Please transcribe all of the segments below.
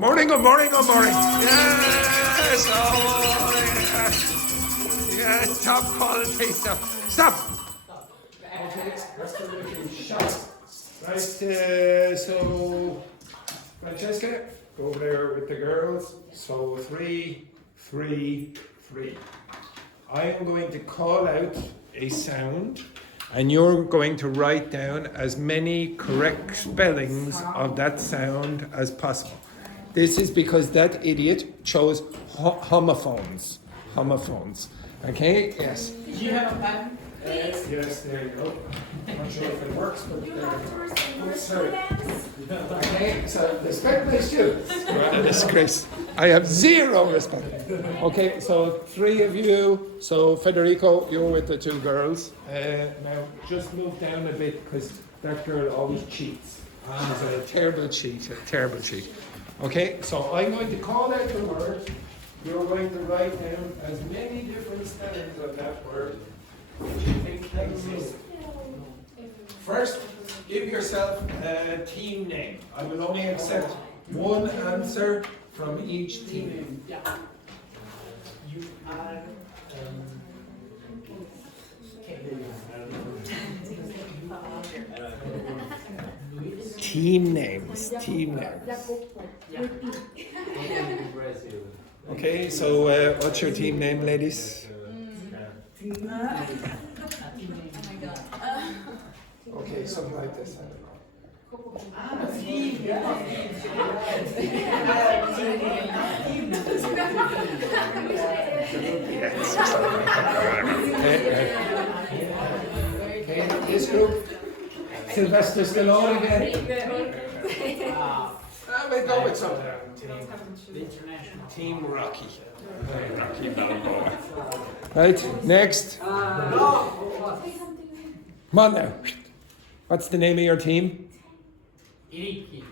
Morning, good morning, good morning. Yes, oh, yeah. Yeah, top quality stuff. Stop. Okay, restoration shot. Right, so Francesca, go over there with the girls. So 3, 3, 3. I am going to call out a sound, and you're going to write down as many correct spellings of that sound as possible. This is because that idiot chose homophones. Homophones. Okay? Yes. Do you have a pen? Yes, there you go. I'm not sure if it works, but sorry. Okay, so respect my students. What a disgrace. I have zero respect. Okay, so 3 of you. So Federico, you're with the 2 girls. Now just move down a bit because that girl always cheats. She's a terrible cheat, Okay, so I'm going to call out the word. You're going to write down as many different spellings of that word as you think exist. First, give yourself a team name. I will only accept one answer from each team. You are. Team names. Okay, so what's your team name, ladies? Okay, something like this. Okay, this group. Sylvester Stallone again. We'll go with something. Team Rocky. Rocky Balboa. Right, next. Come on now. What's the name of your team? Iriki.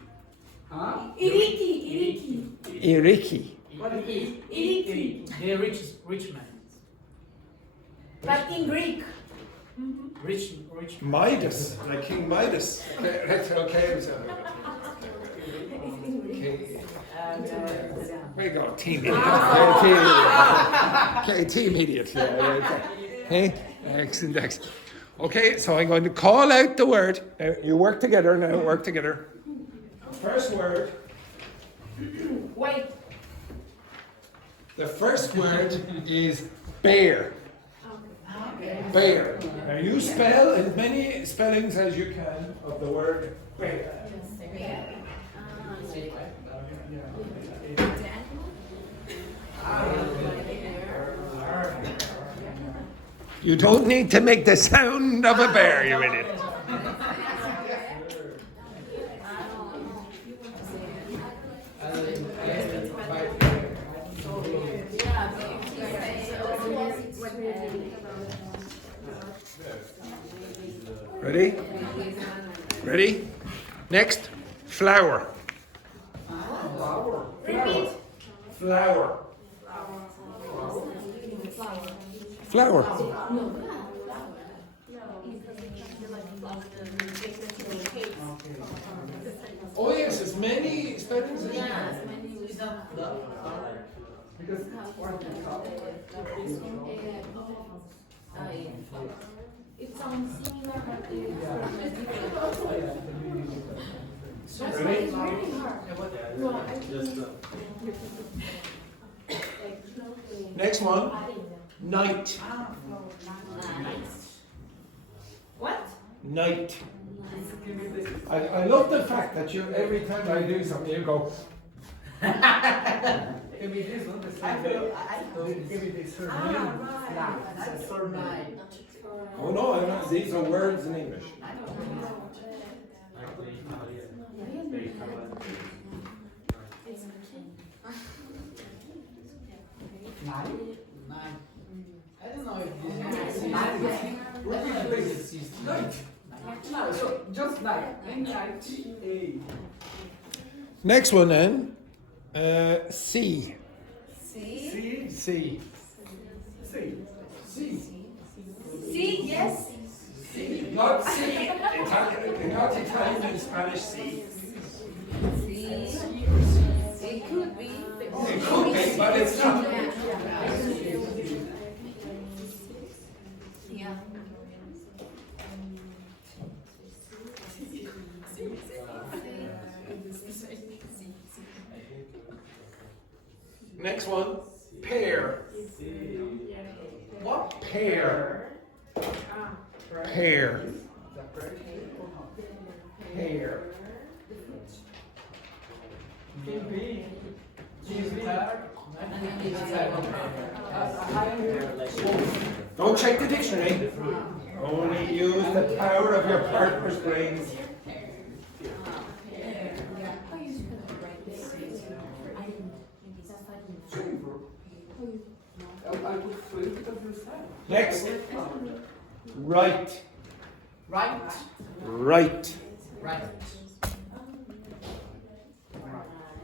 Huh? Iriki. Iriki. What is it? Iriki. The rich man. But in Greek. Rich. Midas, like King Midas. Okay, that's okay. Okay. There you go, team idiot. Okay, team idiot. Hey, excellent. Okay, so I'm going to call out the word. Now, you work together. First word. Wait. The first word is bear. Bear. Now you spell as many spellings as you can of the word bear. You don't need to make the sound of a bear, you idiot. Ready? Next, flower. Repeat. Flower. Oh yes, as many spellings as you can. Because It sounds similar, but it's Ready? really hard. No, Next one, night. What? Night. I love the fact that you every time I do something you go. Give me this one. Give me this surname. Oh no, I'm not. These are words in English. Nine. I don't know if this is nine. What is the biggest system? No, so just like Next one then, C. C. C. See, yes. C. Not C. Italian, not Italian and Spanish C. Sí. Next one. Pair. What? Pair. Pair. Pair. Don't check the dictionary. Only use the power of your partner's brains. Next. Right. Right. Right. Right.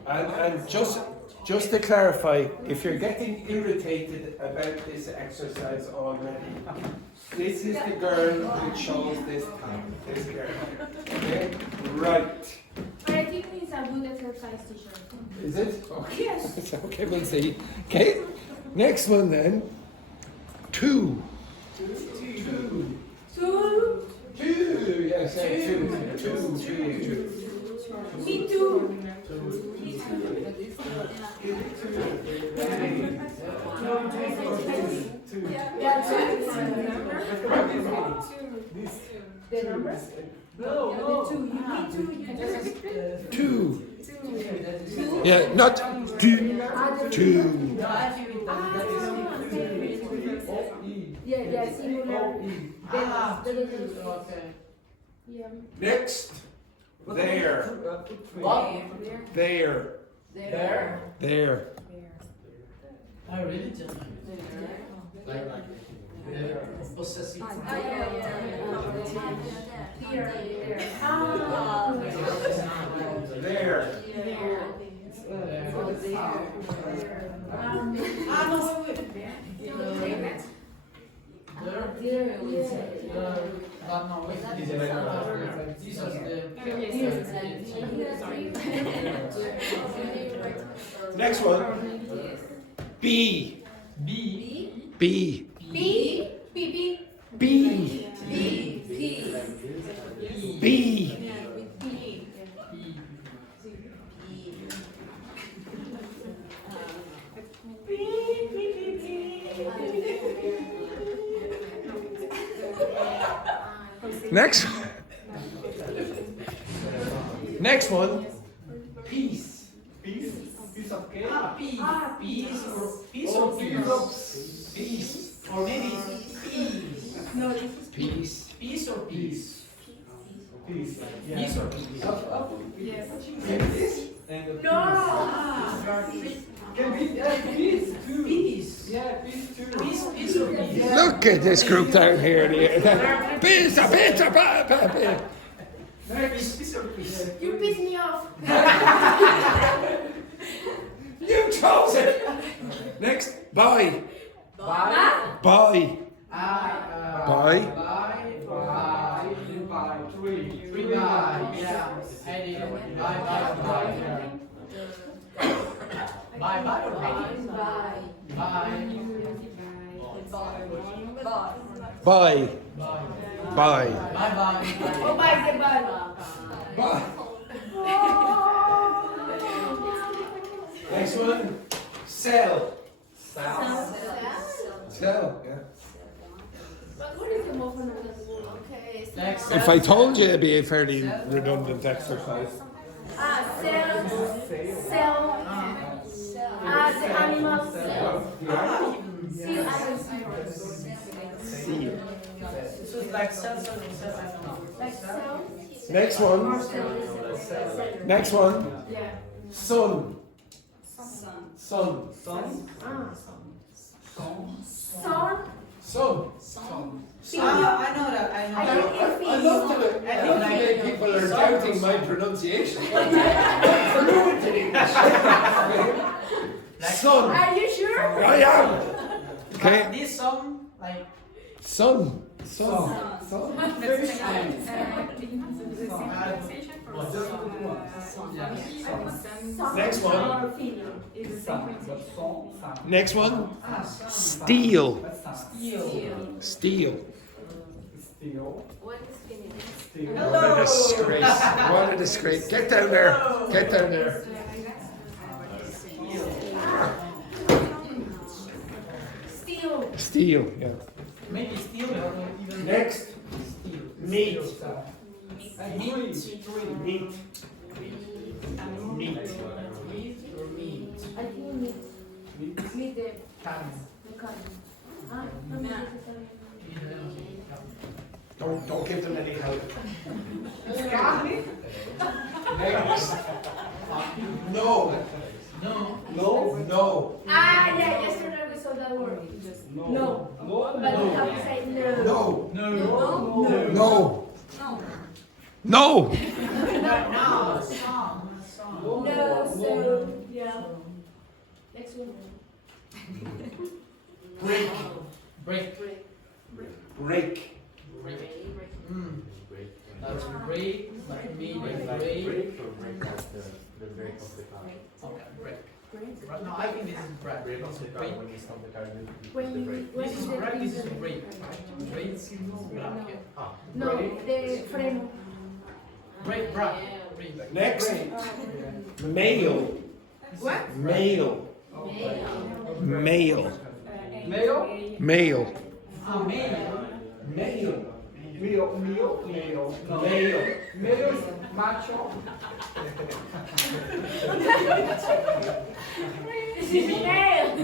And just to clarify, if you're getting irritated about this exercise already, this is the girl who chose this time. This girl. Okay? Right. But I think it's a good exercise teacher. Is it? Okay. Yes. Okay, we'll see. Okay. Next one then. Two. Two. Two. Yes, two. Me too. Yeah, the numbers? No. Two. Yeah, not two. Two. Yeah, similar. Okay. Yeah. Next. There. What? There. There. There. I really just like possessive. Here. There. Next one. B. B. B. B. B. B. B. Next. Next one. Peace. Piece of cake. Peace or Peace. peace or maybe peace. No, this is Peace. Peace or peace. Piece. Peace or peace. yes. And No. can be piece too. Peace. Yeah, piece too. Peace or peace. Look at this group down here. Pizza. Peace or peace. You piss me off. You chose it. Next. Bye. Bye. Bye. Bye. Bye. Three. Three bye. Yeah. I did. Bye. Bye. Bye. Bye. Oh, bye, goodbye. Bye. Next one. Sell. Sell. Yeah. But what is the homophone of that word? Okay. Next. If I told you, it'd be a fairly redundant exercise. Sell. The animal. Seal Seal. So it's like cell. Like cell. Next one. Next one. Yeah. Sun. Sun. Son. Sun. I know that. I think it's I love the way people are doubting my pronunciation. I'm fluent in English. Sun. Are you sure? I am. Okay. This song, like. Sun. Next one. Next one. Steel. Steel. What is Finnish? What a disgrace. What a disgrace. Get down there. Steel, yeah. Maybe steel or even Next, steel. meat. Meat. Meat. Meat. Meat or meat? I think meat. Meat the Carne. carne. Ah, no me Don't give them any help. Carne? Next. No. No. No. No. Ah, yeah, yesterday we saw that word. No. But you have to say no. No. No. No. No. No. No. No, so, yeah. Next one. Break. Break. Break. Mm. That's break, but mean break. The brake of the car. Okay, break. Right, no, I think this is break. Brake of It's the car, break. when you stop the car, you When the brake. when This is the break, this is thing- break. Right? Break is break. Ah, No, the freno. Break, break. Next. Male. What? Male. Male. Male? Male. Ah, male. Male. Male. Male. Male. Male. Macho. This is male.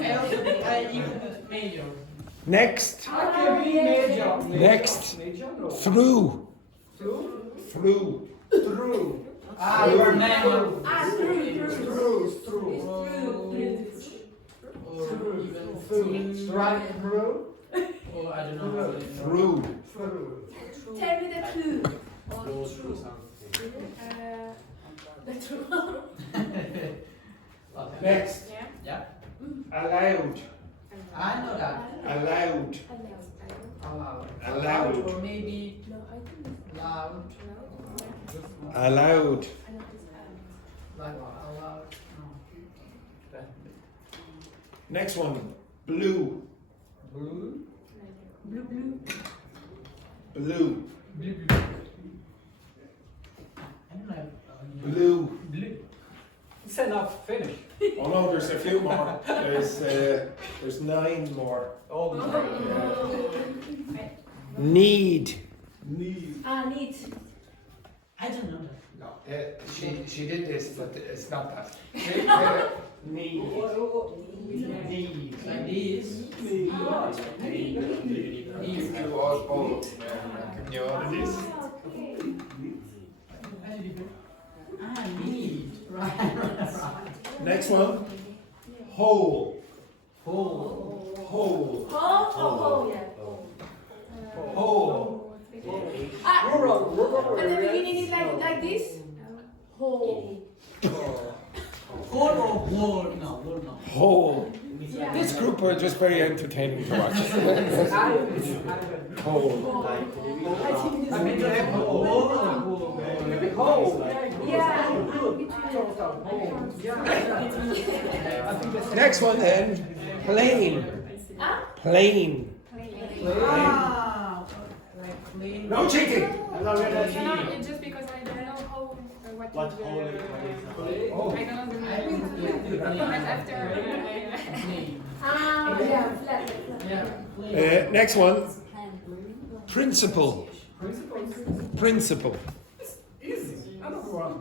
Even male. Next. I can be major. Next. Major? No. Through. Through? Through. Through. Ah, you're man. Ah, through. Through. Or even through. Right through. Or I don't know. Through. Through. Tell me the clue. go through something. The truth. Okay. Next. Yeah. Allowed. I know that. Allowed. Allowed. Allowed. Or maybe No, I think it's loud. Allowed. Like allowed. No. Next one. Blue. Blue. blue, blue. Blue. I don't know. Blue. Blue. It's enough. Finish. Oh no, there's a few more. There's 9 more. Oh, Need. Need. Ah, neat. I don't know that. No, she did this, but it's not that. Need. Need. Like this. Give you all both. Give you all of this. Ah, okay. Ah, need. Right. Next one. Whole. Whole. Whole. Oh, yeah. Whole. Ah, Rural. at the beginning it's like this. Whole. Whole or whole? No, whole no. Whole. This group are just very entertaining to watch. Whole. I think this I mean, whole or whole? Whole. yeah. Next one then. Plain. Ah? Plain. Ah, like clean. No cheating. It's just because I don't know how what is the Oh. I don't know the I think name. clean. But after Clean. Ah, yeah, flat. Yeah, clean. Next one. Principle. Principle. Another one.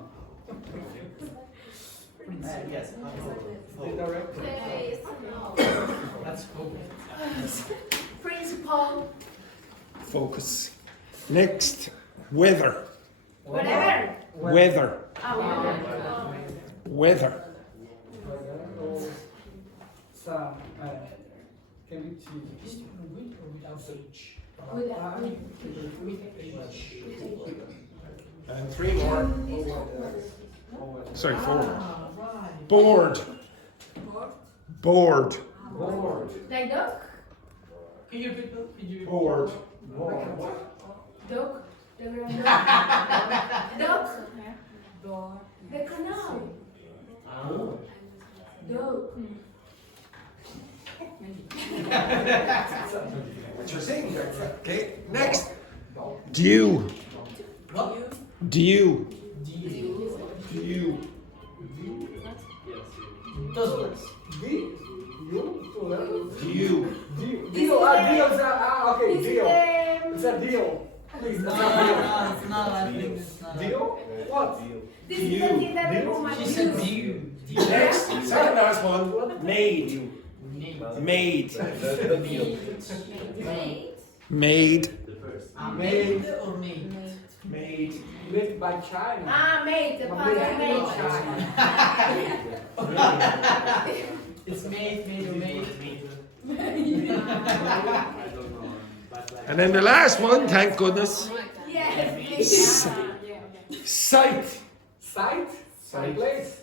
Yes. The director. That's cool. Principal. Focus. Next. Weather. Whatever. Weather. Ah, Weather. Some can be cheese. With or without H. And 3 more. Sorry, 4 more. Ah, right. Bored. Bored. Board. Like dog? Can you repeat? Can you? Bored. Dog? The grand dog? Dog? The canal. Dog. What you're saying? Okay. Next. Dew. What? Dew. D. Dew. Those words. D. Deal. Okay, This is deal. the. It's a deal. Please, No, it's no, a deal. no, it's not. I think it's not. Deal? What? This is the thing that the woman She said uses. deal. Next, second last one. Made. Made. Made. The first. Made or made? Made. Made by China. Ah, made. The part of made. It's made or made. I don't know. But like. And then the last one, thank goodness. Yes, please. Sight. Sight? Sight place.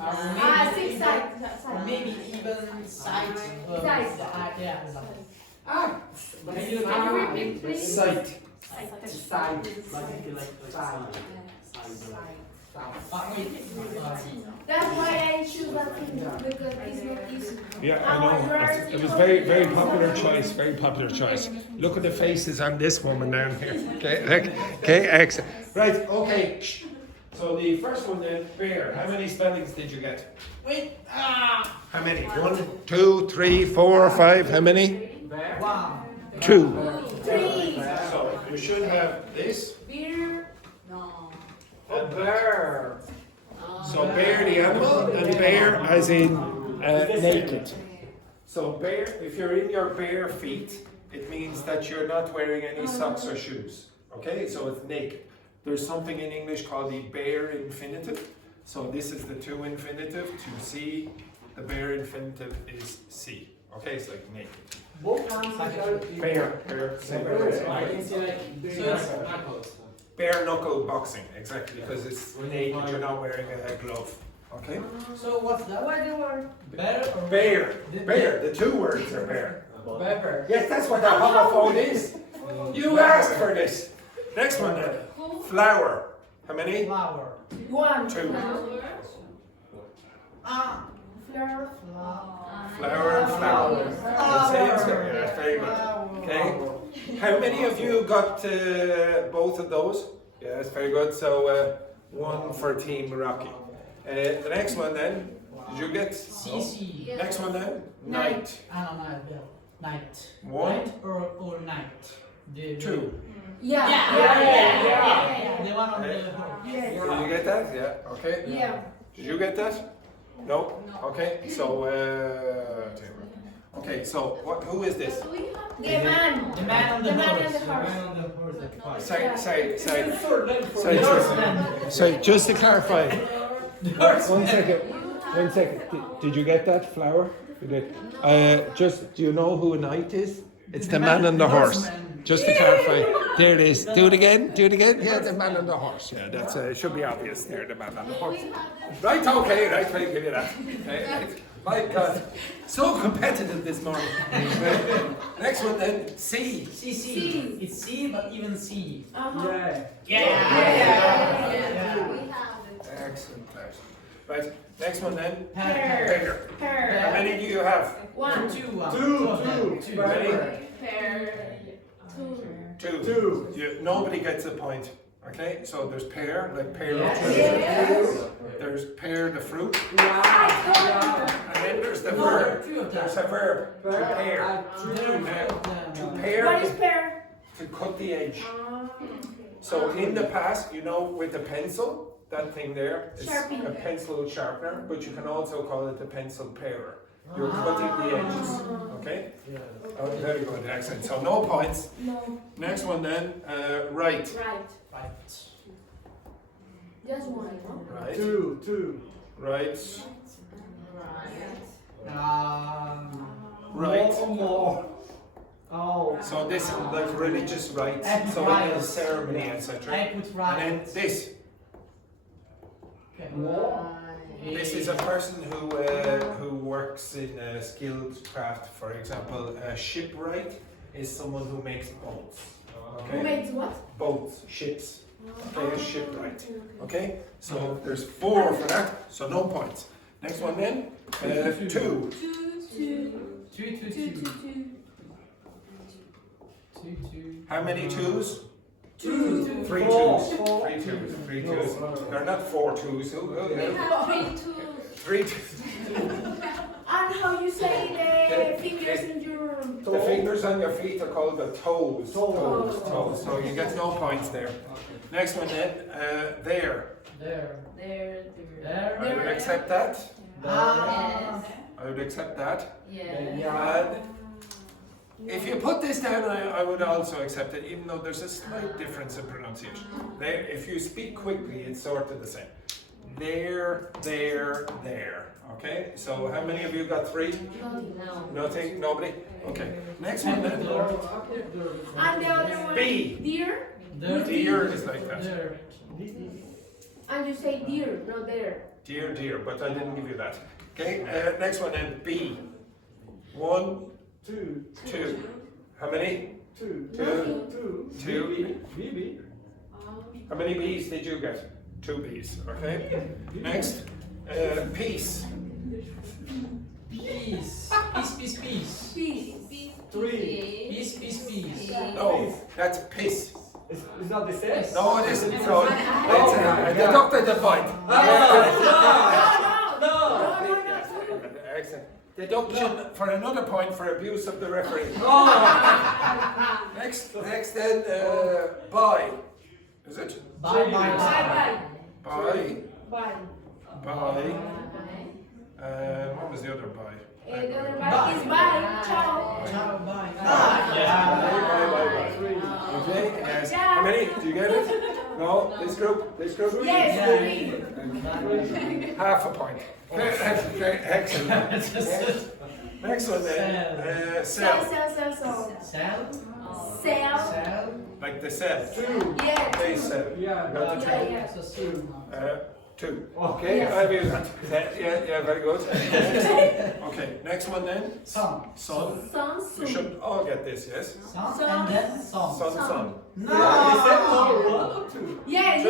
Ah, six sides. Or maybe even sight. Sight. Yeah. Ah, but Can you repeat, please? Sight. Sight. Basically like Sight. That's why I choose that thing because it's not easy. Yeah, I know. It was very, very popular choice. Very popular choice. Look at the faces on this woman down here. Okay, excellent. Right, okay. So the first one then, bear. How many spellings did you get? Wait. How many? 1, 2, 3, 4, 5. How many? Wow. 2. 3. So you should have this. Beer. A bear. So bear the animal and bear as in naked. So bear, if you're in your bare feet, it means that you're not wearing any socks or shoes. Okay, so it's naked. There's something in English called the bare infinitive. So this is the to infinitive, to see. The bare infinitive is see. Okay, it's like naked. Both hands are Bare, same word. I can see like so it's knuckles. Bare knuckle boxing, exactly, because it's naked, you're not wearing a glove. Okay? So what's that? What the word? Bear or Bare, the two words are bare. Bear. Yes, that's what that homophone is. You asked for this. Next one then. Flower. How many? Flower. 1. 2. Ah. Flower. Flower and flower. That's it. Yeah, that's very good. Okay. How many of you got both of those? Yeah, that's very good. So one for Team Rocky. The next one then. Did you get? CC. Next one then. Night. I don't know. Night. 1, Night or night. 2. Yeah. The one on the Did you get that? Yeah. Okay. Yeah. Did you get that? No? Okay, so, okay, so, who is this? The man. The man on the The man horse. on the horse. Say, just to clarify, one second, did you get that flower? You did. Do you know who a knight is? It's the man on the horse. Just to clarify, there it is. Do it again. Yeah, the man on the horse. Yeah, that's it should be obvious there, the man on the horse. Right, okay, right, I'll give you that. Okay, right. My God, so competitive this morning. Next one then, C. C. It's C, but even C. Yeah. Excellent. Right, next one then, Pear. pear. How many do you have? 1. Two. How many? Pear. 2. Two. Nobody gets a point. Okay, so there's pear, like pear. Yes. There's pear, the fruit. Yeah. And then there's the verb. Two of them. There's a verb. To pair. To What pair is is pear? to cut the edge. So in the past, you know, with the pencil, that thing there is Sharpie. a pencil sharpener, but you can also call it the pencil parer. You're cutting the edges. Okay? Oh, very good, excellent. So no points. No. Next one then, right. Right. Just one, no? Right. Two. Right. Right. Right. More. Oh. So this is like religious rites. So in the ceremony, etc. I put right. And then this. Okay. More. This is a person who works in a skilled craft. For example, a shipwright is someone who makes boats. Who Okay. makes what? Boats, ships. Okay, a shipwright. Okay. So there's 4 for that. So no points. Next one then. 2. Two. How many 2s? 2. 3 2s. 3 2s. 3 2s. They're not 4 2s. We have 3 2. 3 2s. Ah, And how you say the fingers in your... The fingers on your feet are called the toes. Toes. So you get no points there. Next one then, there. There. I would accept that. Yes. I would accept that. Yeah. And if you put this down, I would also accept it, even though there's a slight difference in pronunciation. There, if you speak quickly, it's sort of the same. There, there, there. Okay, so how many of you got 3? No. Nothing? Nobody? Okay. Next one then. And the other one, B. dear. Dear is like that. There. And you say dear, not there. Dear, dear, but I didn't give you that. Okay, next one then. B. 1, 2. 2. How many? 2. 2. 2. BB. How many B's did you get? 2 B's. Okay. Next. Peace. Peace. Peace. Peace. 3. Peace. No, that's piss. It's not the same? No, it isn't. So let's deduct the point. No. Excellent. Deduction for another point for abuse of the referee. Next then, bye. Is it? Bye. Bye. Bye. Bye. Bye. What was the other bye? The other bye is bye. Ciao. Ciao, bye. Bye. Okay. Yes. How many? Do you get it? No. This group. Yes, Half a point. Excellent. Next one then. Cell. Sell. Like the cell. Yeah. They cell. Yeah. Got the two. Yeah. So soon. 2. Okay, I'll use that. Yeah, very good. Okay, next one then. Son. You should all get this, yes? Son and then son. Son. No. Is that number 1 or 2? Yes.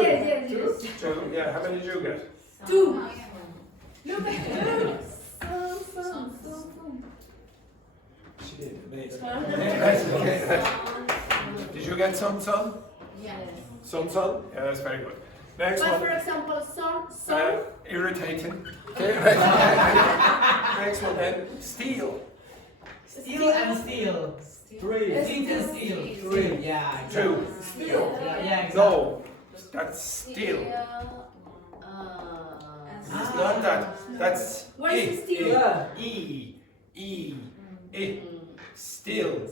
2. Yeah, how many did you get? 2. Look at you. Son. She did, amazing. Did you get son? Yes. Son? Yeah, that's very good. Next But one. for example, son. Irritating. Okay. Next one then. Steal. Steal and steal. 3. Steal and steal. 3. Yeah. 2. Steal. Yeah, exactly. No, that's steal. It's not that. That's What is steal? E. Still.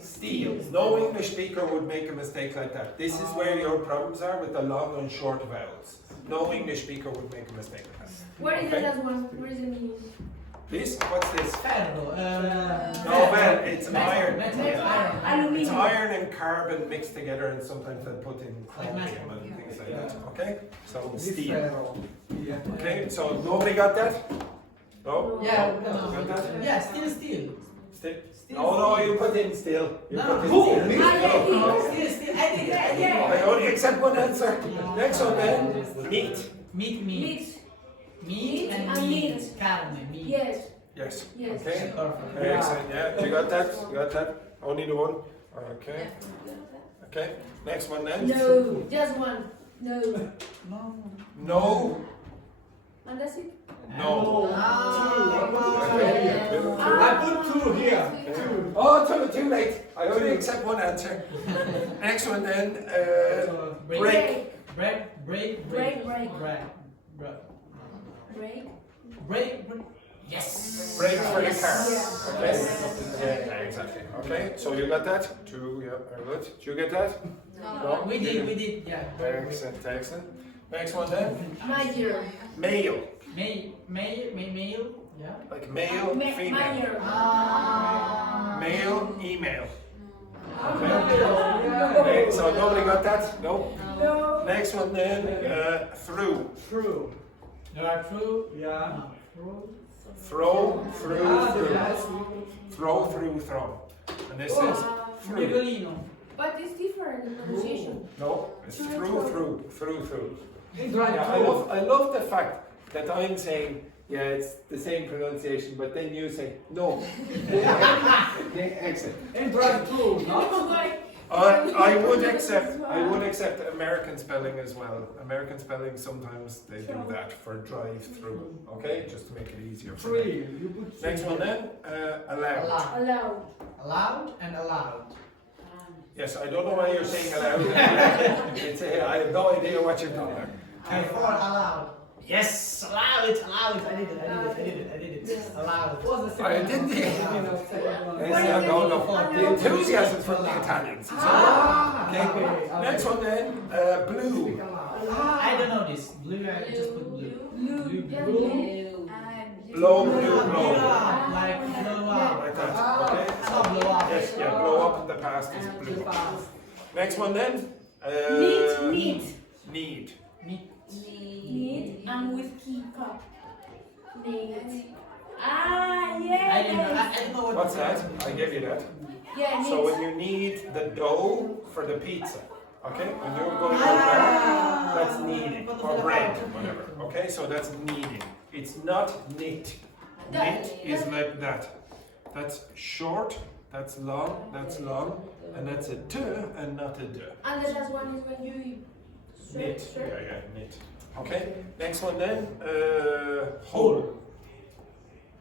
Steal. No English speaker would make a mistake like that. This is where your problems are with the long and short vowels. No English speaker would make a mistake like that. What is the last one? What is the meaning? This? What's this? Ferro. No, well, it's iron. Metal. Aluminium. It's iron and carbon mixed together, and sometimes they put in chromium and things like that. Okay? So steel. Okay, so nobody got that? No? Yeah. Got that? Yeah, steal. Still? No, you put in still. You No. put in Who? still. Me? Yeah. Steal. I did it. I only accept one answer. Next one then. Meat. Meat Meat and and meat. meat. Carne, meat. Yes. Yes. Yes. Okay. Perfect. Excellent. Yeah, you got that? You got that? Only the one? Okay. Okay. Next one then. No. Just one. No. No. And that's it? No. I put 2 here. Oh, too late. I only accept one answer. Next one then. Break. Break. Yes. Break for the car. Yeah. Okay. Yeah, exactly. Okay. So you got that? 2. Yeah, very good. Did you get that? No. We did. Yeah. Excellent. Next one then. My dear. Male. Male. Yeah. Like male, female. Male, email. Okay, so nobody got that? No? No. Next one then, through. True. There are true. Yeah. Throw, through. Yes. Throw. And this is through. Rigolino. But it's different in pronunciation. No, it's through. Drive Yeah, I love the fact that I'm saying, yeah, it's the same pronunciation, but then you say, no. Okay, excellent. And drive through, not? Why? I would accept American spelling as well. American spelling, sometimes they do that for drive-through, okay? Just to make it easier for me. Three. You put Next one then, allowed. Allowed. Allowed and allowed. Yes, I don't know why you're saying allowed. I have no idea what you've done there. Before allowed. Yes, allowed, allowed. I did it. Allowed. I didn't. Yes, no. The enthusiasm from the Italians. Okay. Next one then, blue. I don't know this. Blue, I just put blue. Blow, blue, blow. Like blow up. Like that, okay? It's not blow up. Yes, yeah, blow up in the past is blue. Next one then, Need. need. Need and with key cup. Need. I didn't know. Yeah. I didn't know what. What's that? I gave you that. Yeah, So need. when you need the dough for the pizza, okay? When you're going to that, that's kneading, or bread, whatever. Okay, so that's kneading. It's not knit. Knit is like that. That's short, that's long, and that's a d and not a d. And the last one is when you Knit. Yeah, knit. Okay, next one then, whole.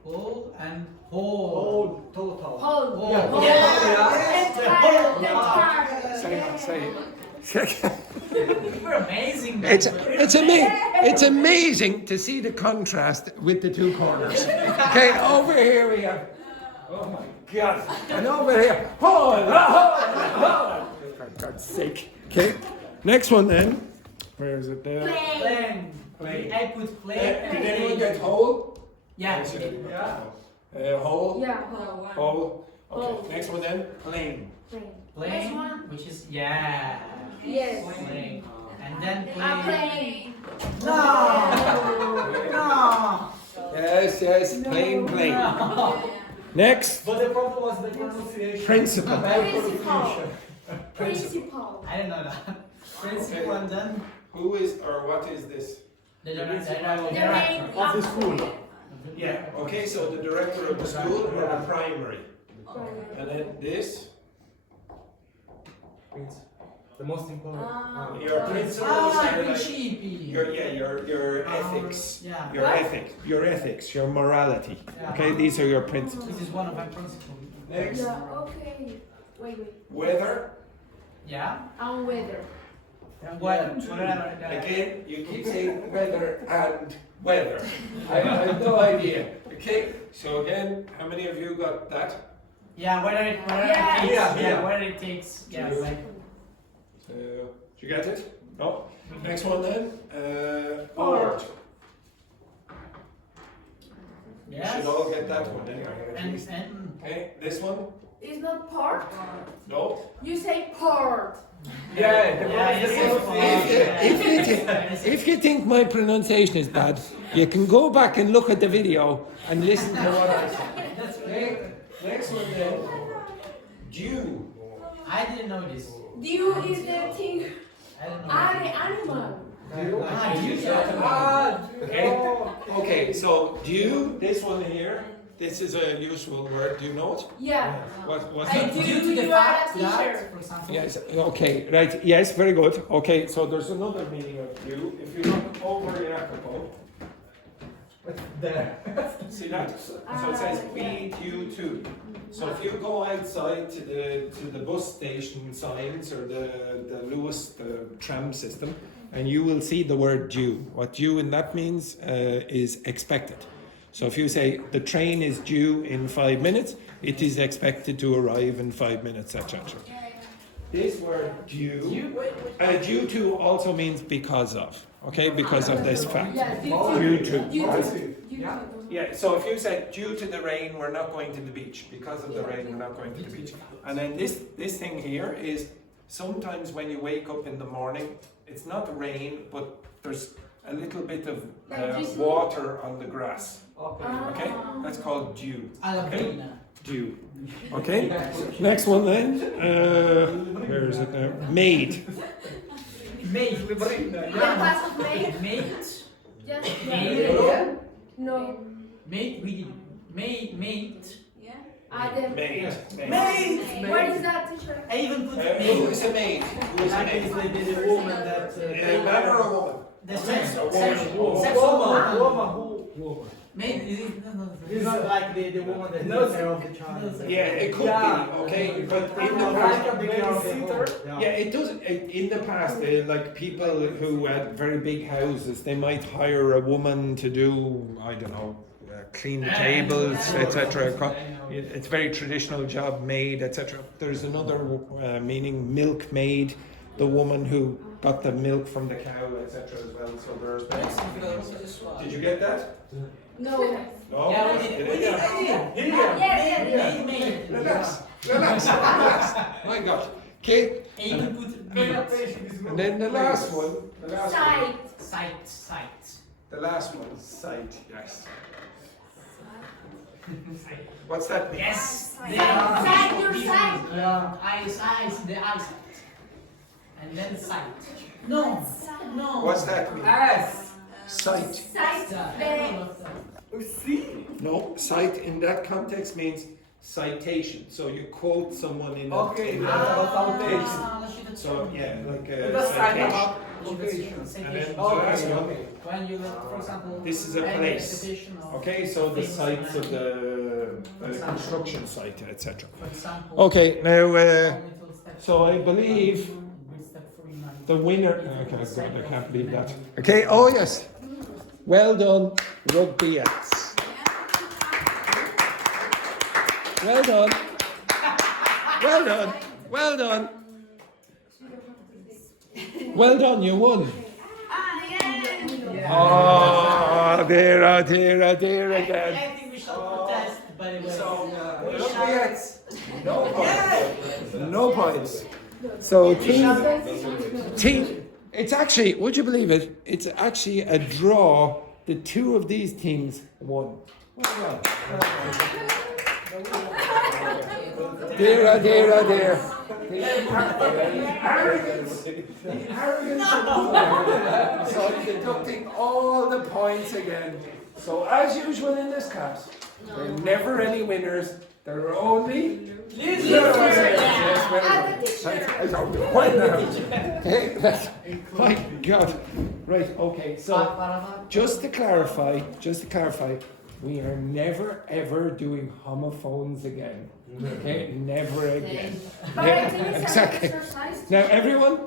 Whole and whole. whole total. hold. Whole. Hold. Yeah. Say. We're amazing. It's amazing to see the contrast with the two corners. Okay, over here we have, oh my God, and over here, hold. For God's sake. Okay, next one then. Where is it there? Plain. Plain. I put plain. Did anyone get whole? Yeah. Whole. Yeah. Whole. Okay, Whole. next one then. Plain. Plain. Plain, Next one. which is yeah. Yes. Plain. And then I'm plain. playing. No. Yes, plain. No. Next. But the problem was the pronunciation. Principle. Bad Principle. pronunciation. Principal. I didn't know that. Principal and then Who is or what is this? the The director. name Of the school. Yeah. Okay, so the director of the school or the primary. And then this, The most important. your principles Ah, are like principi. your ethics, Yeah. your ethics, your morality. Yeah. Okay, these are your principles. This is one of my principles. Next, Yeah, okay. Wait. weather. Yeah. And weather. Whatever. Again, you keep saying weather and weather. I have no idea. Okay, so again, how many of you got that? Yeah, whether it Yeah. takes. Yeah. Yeah, whether it takes. Yeah, True. like. So, did you get it? No. Next one then. Port. You Yes. should all get that one anyway. At And least. and Okay, this one. It's not port. No. You say port. If you think my pronunciation is bad, you can go back and look at the video and listen to what I say. Okay, next one then. Dew. I didn't know this. Dew is the thing. I don't know. Animal. Okay, so dew, this one here, this is a usual word. Do you know it? Yeah. What's I that? do. Due to the You are fact a that, teacher. for example. Yes, okay, right, yes, very good. Okay, so there's another meaning of dew. If you look over your apropos, There. see that? So it says be due to. So if you go outside to the bus station signs or the Lewis, the tram system, and you will see the word due. What due in that means is expected. So if you say the train is due in 5 minutes, it is expected to arrive in 5 minutes, etc. This word due, due to also means because of. Okay, because of this fact. Yeah. Due to. Due I to. see. Yeah. Yeah, so if you say due to the rain, we're not going to the beach. Because of the rain, we're not going to the beach. And then this thing here is sometimes when you wake up in the morning, it's not rain, but there's a little bit of water on the grass. Okay, that's called dew. Alabrina. Dew. Okay, next one then. Where is it now? Maid. Mate. The pass of mate. Mate. Just Mate. no. Mate. We did. Mate. Adam. Maid. What is that, teacher? I even put Who is a maid? Who is a Like is maid? the woman that A man or a woman? the sex Woman. Woman. Maybe It's not like the woman that takes care of the child. Yeah, it could be, okay, but in the Like a past, babysitter. yeah, it does. In the past, like people who had very big houses, they might hire a woman to do, I don't know, clean the tables, etc. It's very traditional job, maid, etc. There's another meaning, milkmaid, the woman who got the milk from the cow, etc. as well. So there's. Did you get that? No. No. Yeah, we did. Yes. Relax. My God. Okay. Even put And then the last one. Sight. The last one. Sight. Yes. What's that mean? Yes. Sight, your sight. Eyes, the eyesight. And then sight. No. What's that mean? S. Sight. Sight. See? No, sight in that context means citation. So you quote someone in a Okay, in a- So yeah, like a The sign citation. of location. And then the Okay, last one. okay. When you look, for example, This is a any place. exhibition of Okay, so the famous sites of man, the construction site, etc. for example, Okay, now little step so I forward, believe with step 49. the winner. Okay, God, I can't believe that. Okay, oh yes, well done, rugbyettes. Well done. Well done. Well done. Well done, you won. Oh, dear again. I think we should protest, by the way. Rugbyettes. No points. No points. So team, it's actually, would you believe it? It's actually a draw. The two of these teams won. Well done. Dear. Arrogance. So deducting all the points again. So as usual in this class, there are never any winners. There are only I don't know what now. Okay, my God. Right, okay, so just to clarify, we are never ever doing homophones again. Okay, never again. But I think it's exactly. an exercise. Now, everyone,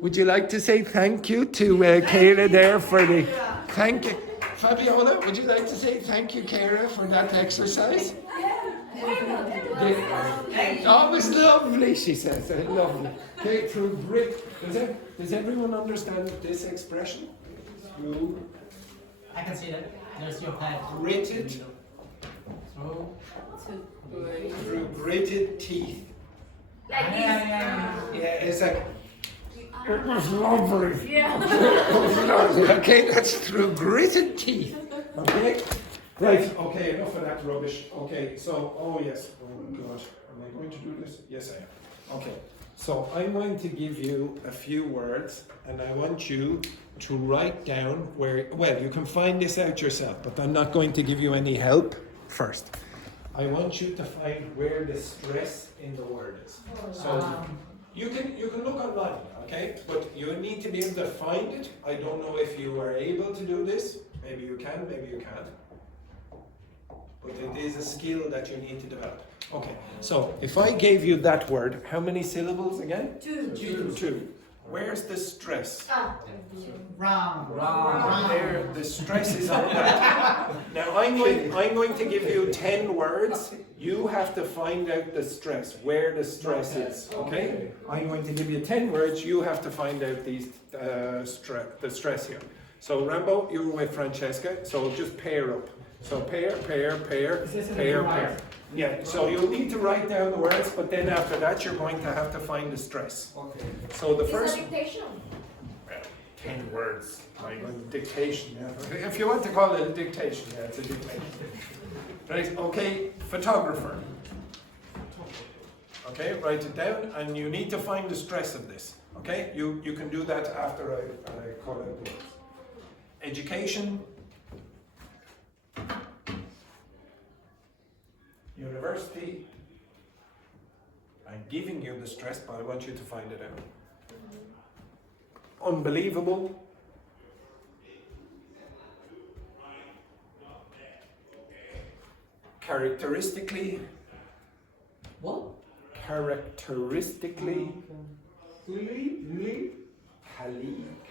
would you like to say thank you to Kayla there for the thank you, Fabiola? Would you like to say thank you, Kayla, for that exercise? Oh, it was lovely, she says. Lovely. Okay, through grit. Does everyone understand this expression? Through I can see that. There's your pad. gritted, through gritted teeth. Like this. Yeah, it's like. It was lovely. Yeah. Okay, that's through gritted teeth. Okay? Right, okay, enough of that rubbish. Okay, so, oh yes, oh God, am I going to do this? Yes, I am. Okay, so I'm going to give you a few words and I want you to write down where, well, you can find this out yourself, but I'm not going to give you any help first. I want you to find where the stress in the word is. So, you can look online, okay? But you need to be able to find it. I don't know if you are able to do this. Maybe you can, maybe you can't. But it is a skill that you need to develop. Okay, so if I gave you that word, how many syllables again? Two. Where's the stress? Round. There, the stress is on that. Now I'm going to give you 10 words. You have to find out the stress, where the stress is. Okay? I'm going to give you 10 words. You have to find out these the stress here. So Rambo, you were with Francesca. So just pair up. So pair. Yeah. So you'll need to write down the words, but then after that you're going to have to find the stress. Okay. So the It's first. a dictation. 10 words. Like dictation, yeah. If you want to call it a dictation, yeah, it's a dictation. Right, okay, photographer. Okay, write it down, and you need to find the stress of this. Okay, you can do that after I call out the words. Education. University. university. I'm giving you the stress, but I want you to find it out. Unbelievable. Characteristically. What? Characteristically. Really?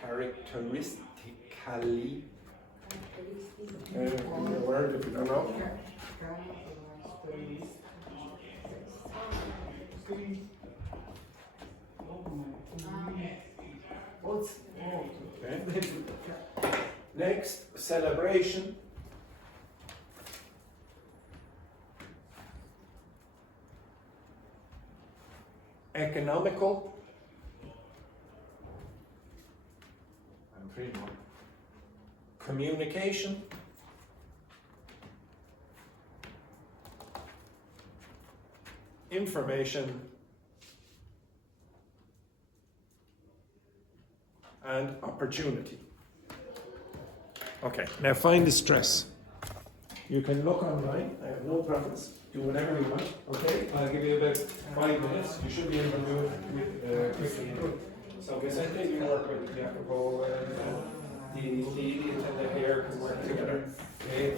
Characteristically. A word if you don't know. Okay. Next, celebration. Economical. And 3 more. Communication. Information. And opportunity. Okay, now find the stress. You can look online, I have no preference. Do whatever you want, okay? I'll give you about 5 minutes. You should be able to move quickly. So Vicente, you work with Jacopo and the idiot and the hair can work together. Okay,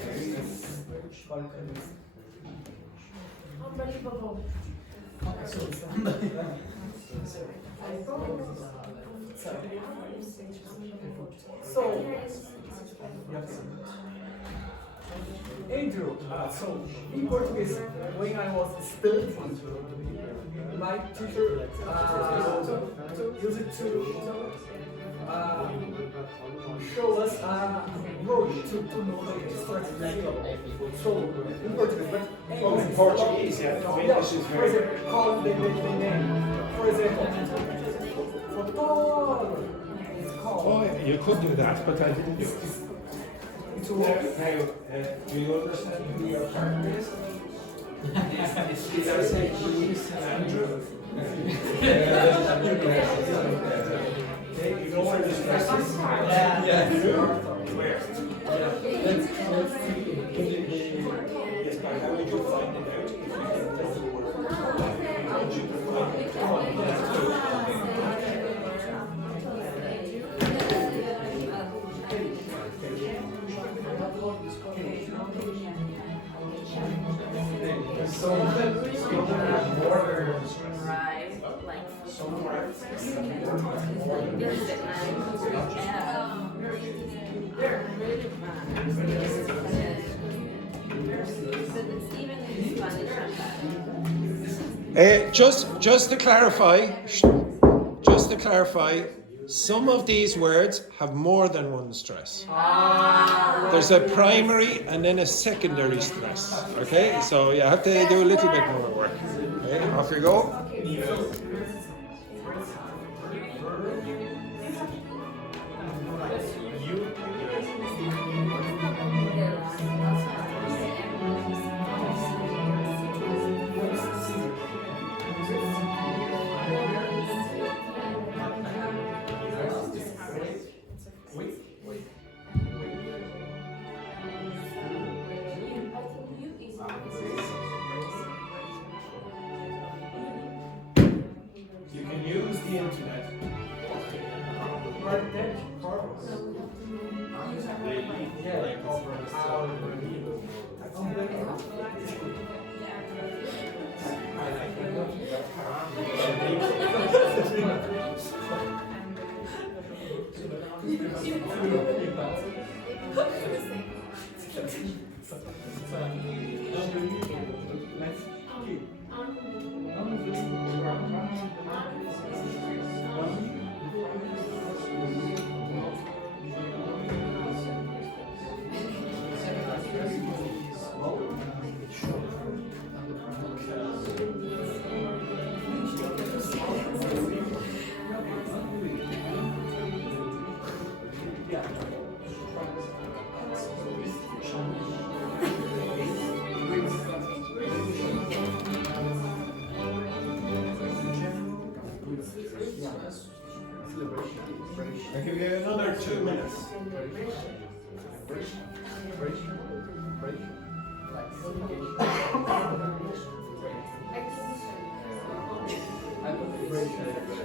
Unbelievable. So, Andrew, so in Portuguese, when I was studying, my teacher used to show us a road to know the start. So in Portuguese, but oh, in Portuguese, yeah. English is for very example, call the name. For example, photographer. It's called. Oh, yeah, you could do that, but I didn't do it. Now, do you understand who your partner is? Did I say Louise and Andrew? Okay, you know where the stress is? Yeah. You do? Where? Let's see. Yes, but how would you find it out if you didn't know the word? How would you find it out? So you have more stress. Right, like Somewhere. Just to clarify, some of these words have more than one stress. There's a primary and then a secondary stress. Okay, so you have to do a little bit more work. Okay, off you go. You can use the internet.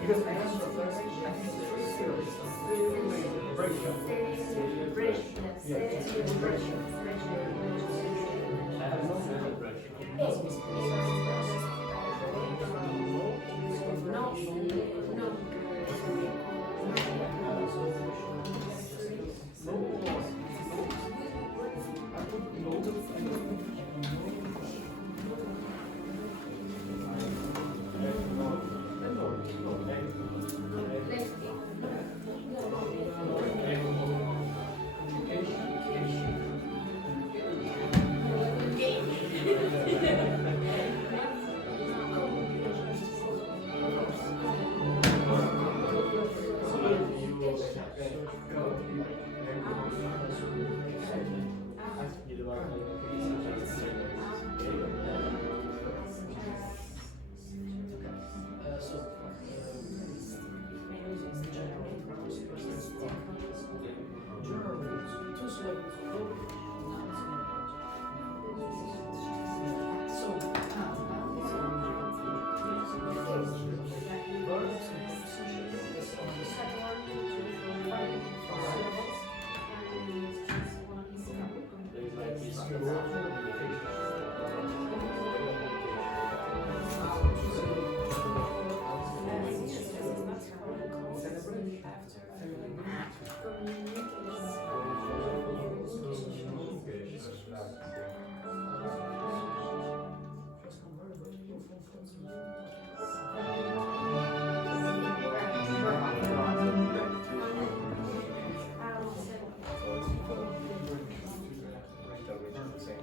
Because I think the first, I think the first zero is celebration. Celebration. I have no celebration.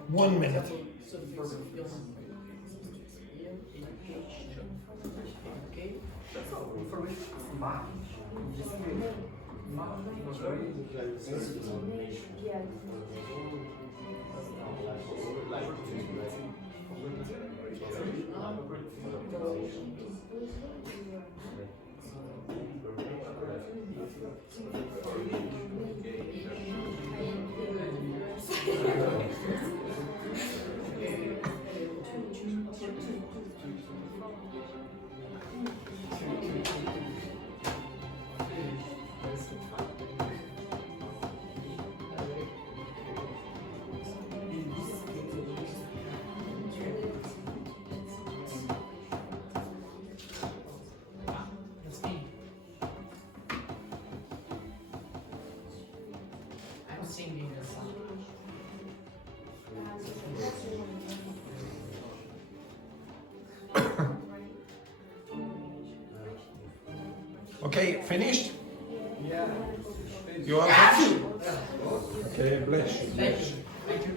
One minute. I'm singing a song. Okay, finished? Yeah. You all finished? Okay, bless you. Thank you. Thank you.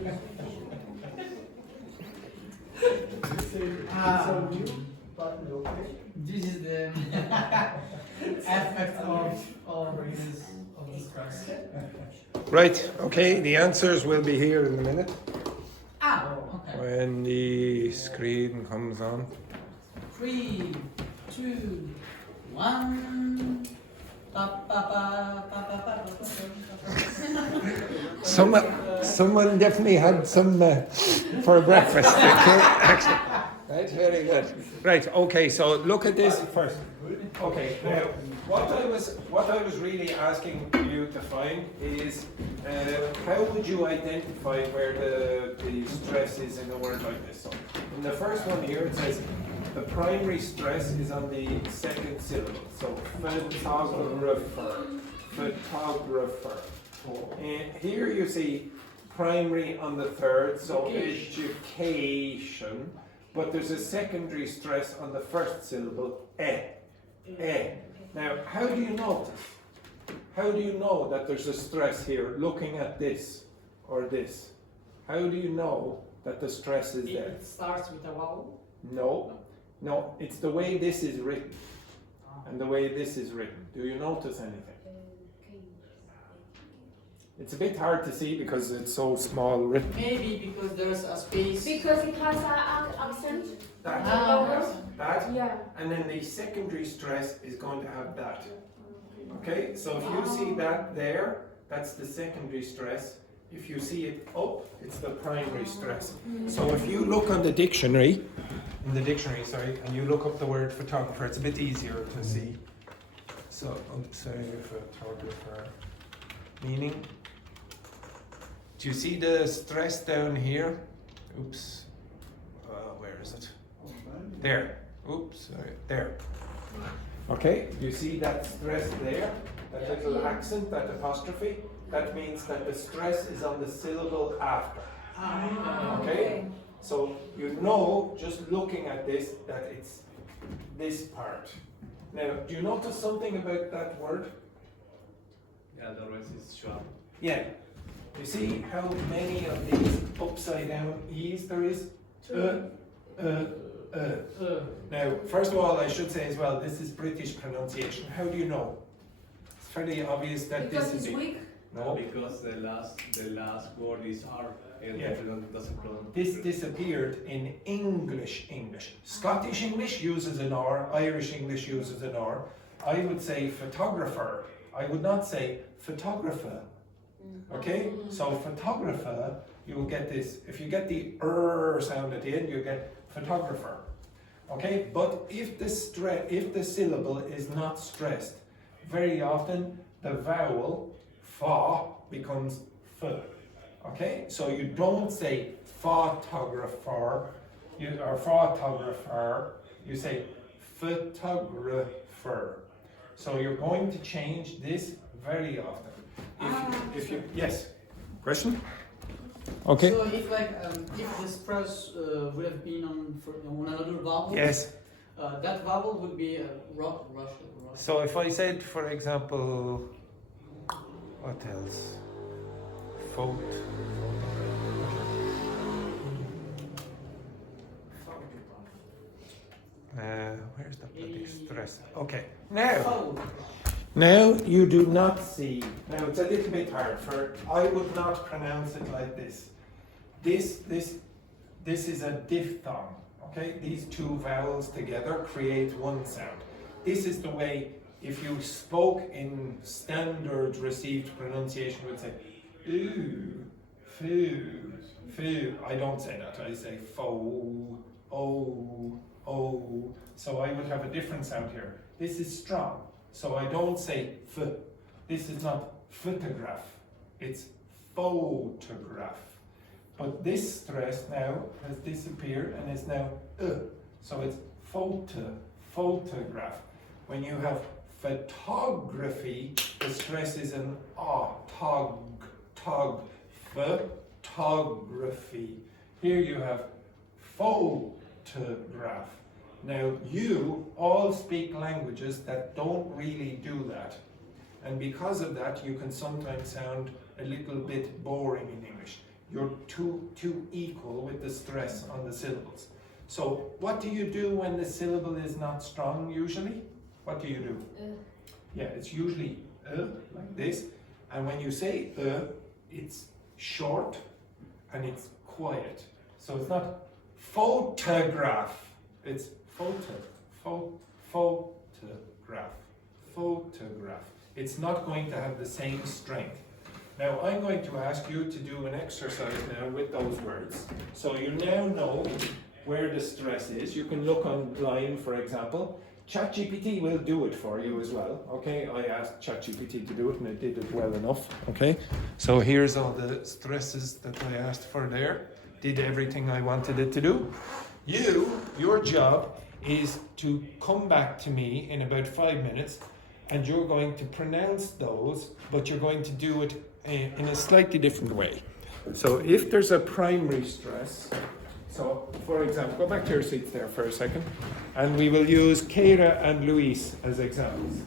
So new button, okay? This is the effect of this stress. Right, okay, the answers will be here in a minute Okay. when the screen comes on. 3, 2, 1. Someone definitely had some for breakfast. Okay, actually. Right, very good. Right, okay, so look at this first. Okay, now what I was really asking you to find is how would you identify where the stress is in a word like this? So in the first one here it says the primary stress is on the second syllable. So photographer. And here you see primary on the third, so education. But there's a secondary stress on the first syllable, Now, how do you notice? How do you know that there's a stress here looking at this or this? How do you know that the stress is there? It starts with a vowel. No, it's the way this is written and the way this is written. Do you notice anything? It's a bit hard to see because it's so small written. Maybe because there's a space. Because it has an accent. That, Yeah. and then the secondary stress is going to have that. Okay, so if you see that there, that's the secondary stress. If you see it up, it's the primary stress. So if you look on the dictionary, and you look up the word photographer, it's a bit easier to see. So, sorry, photographer. Meaning, do you see the stress down here? Oops. Where is it? There. Oops, sorry. There. Okay, you see that stress there? That little accent, that apostrophe? That means that the stress is on the syllable after. Okay? So you know, just looking at this, that it's this part. Now, do you notice something about that word? Yeah, the rest is sharp. Yeah. You see how many of these upside down E's there is? Now, first of all, I should say as well, this is British pronunciation. How do you know? It's fairly obvious that Because this is it's weak. No, Because the last word is R and Yeah. it doesn't pronounce. this disappeared in English. Scottish English uses an R, Irish English uses an R. I would say photographer. I would not say photographer. Okay? So photographer, you will get this. If you get the sound at the end, you get photographer. Okay? But if the syllable is not stressed, very often the vowel fa becomes f. Okay? So you don't say photographer, or photographer, you say photographer. So you're going to change this very often. If you yes, question? Okay. So if if the stress would have been on another vowel, Yes. that vowel would be rush. So if I said, for example, what else? Where's the bloody stress? Okay. Now you do not see. Now it's a little bit hard I would not pronounce it like this. This is a diphthong. Okay, these two vowels together create one sound. This is the way, if you spoke in standard received pronunciation, you would say ooh, foo. I don't say that. I say fo, oh. So I would have a different sound here. This is strong. So I don't say f. This is not photograph. It's photograph. But this stress now has disappeared and is now So it's photograph. When you have photography, the stress is an photography. Here you have photograph. Now you all speak languages that don't really do that. And because of that, you can sometimes sound a little bit boring in English. You're too equal with the stress on the syllables. So what do you do when the syllable is not strong usually? What do you do? Yeah, it's usually like this. And when you say it's short and it's quiet. So it's not photograph, it's photograph. It's not going to have the same strength. Now I'm going to ask you to do an exercise now with those words. So you now know where the stress is. You can look online, for example. ChatGPT will do it for you as well. Okay, I asked ChatGPT to do it and it did it well enough. Okay, so here's all the stresses that I asked for there. Did everything I wanted it to do. Your job is to come back to me in about 5 minutes and you're going to pronounce those, but you're going to do it in a slightly different way. So if there's a primary stress, so for example, go back to your seats there for a second, and we will use Keira and Luis as examples.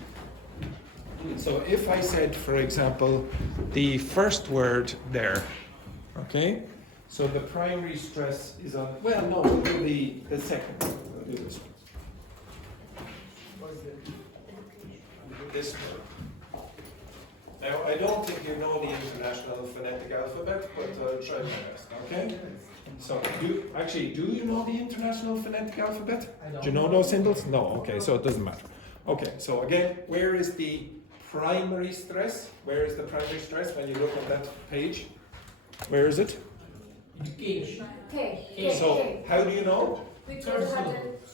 So if I said, for example, the first word there, okay? So the primary stress is on, well, no, we'll do the second one. We'll do this one. This word. Now, I don't think you know the International Phonetic Alphabet, but I'll try my best, okay? So, do you know the International Phonetic Alphabet? Do you know those symbols? No, okay, so it doesn't matter. Okay, so again, where is the primary stress? Where is the primary stress when you look at that page? Where is it? K. So, how do you know? Because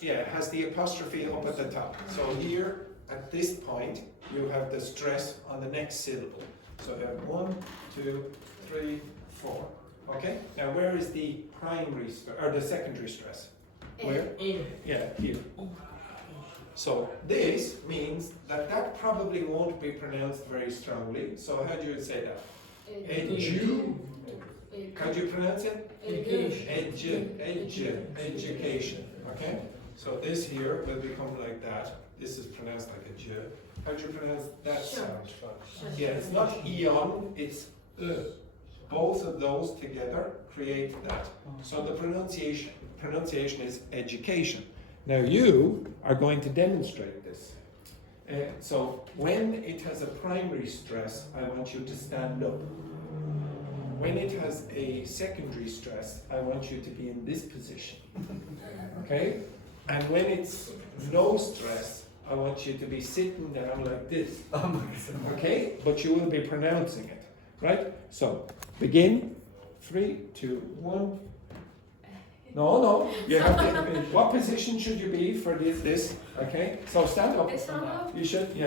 Yeah, it has the apostrophe up at the top. So here, at this point, you have the stress on the next syllable. So you have 1, 2, 3, 4. Okay? Now where is the primary or the secondary stress? Where? Yeah, here. So this means that that probably won't be pronounced very strongly. So how do you say that? Edu. How do you pronounce it? Education. Okay? So this here will become like that. This is pronounced like a j. How do you pronounce that sound? Yeah, it's not eon, it's both of those together create that. So the pronunciation is education. Now you are going to demonstrate this. So when it has a primary stress, I want you to stand up. When it has a secondary stress, I want you to be in this position. Okay? And when it's no stress, I want you to be sitting down like this. Okay? But you will be pronouncing it. Right? So, begin. 3, 2, 1. No. You have to. What position should you be for this? Okay? So stand up. You should be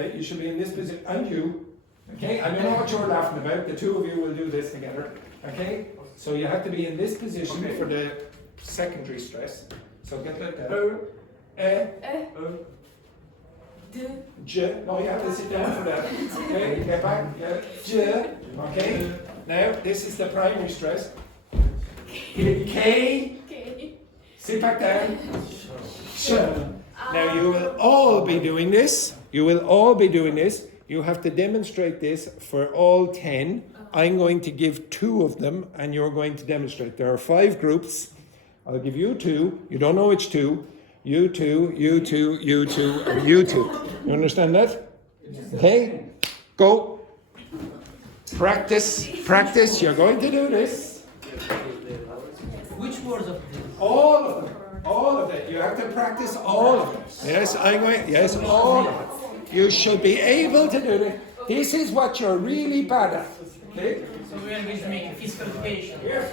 in this position. And you. Okay? I don't know what you're laughing about. The two of you will do this together. Okay? So you have to be in this position for the secondary stress. So get like that. J. No, you have to sit down for that. Okay? Get back. Yeah. J. Okay? Now, this is the primary stress. K. Sit back down. Sh. Now, you will all be doing this. You have to demonstrate this for all 10. I'm going to give 2 of them, and you're going to demonstrate. There are 5 groups. I'll give you 2. You don't know which 2. You 2, you 2, you 2, and you 2. You understand that? Okay? Go. Practice. You're going to do this. Which words of this? All of them. You have to practice all of them. Yes, all of them. You should be able to do it. This is what you're really bad at. Okay? So we are going to make a physical education. Yes.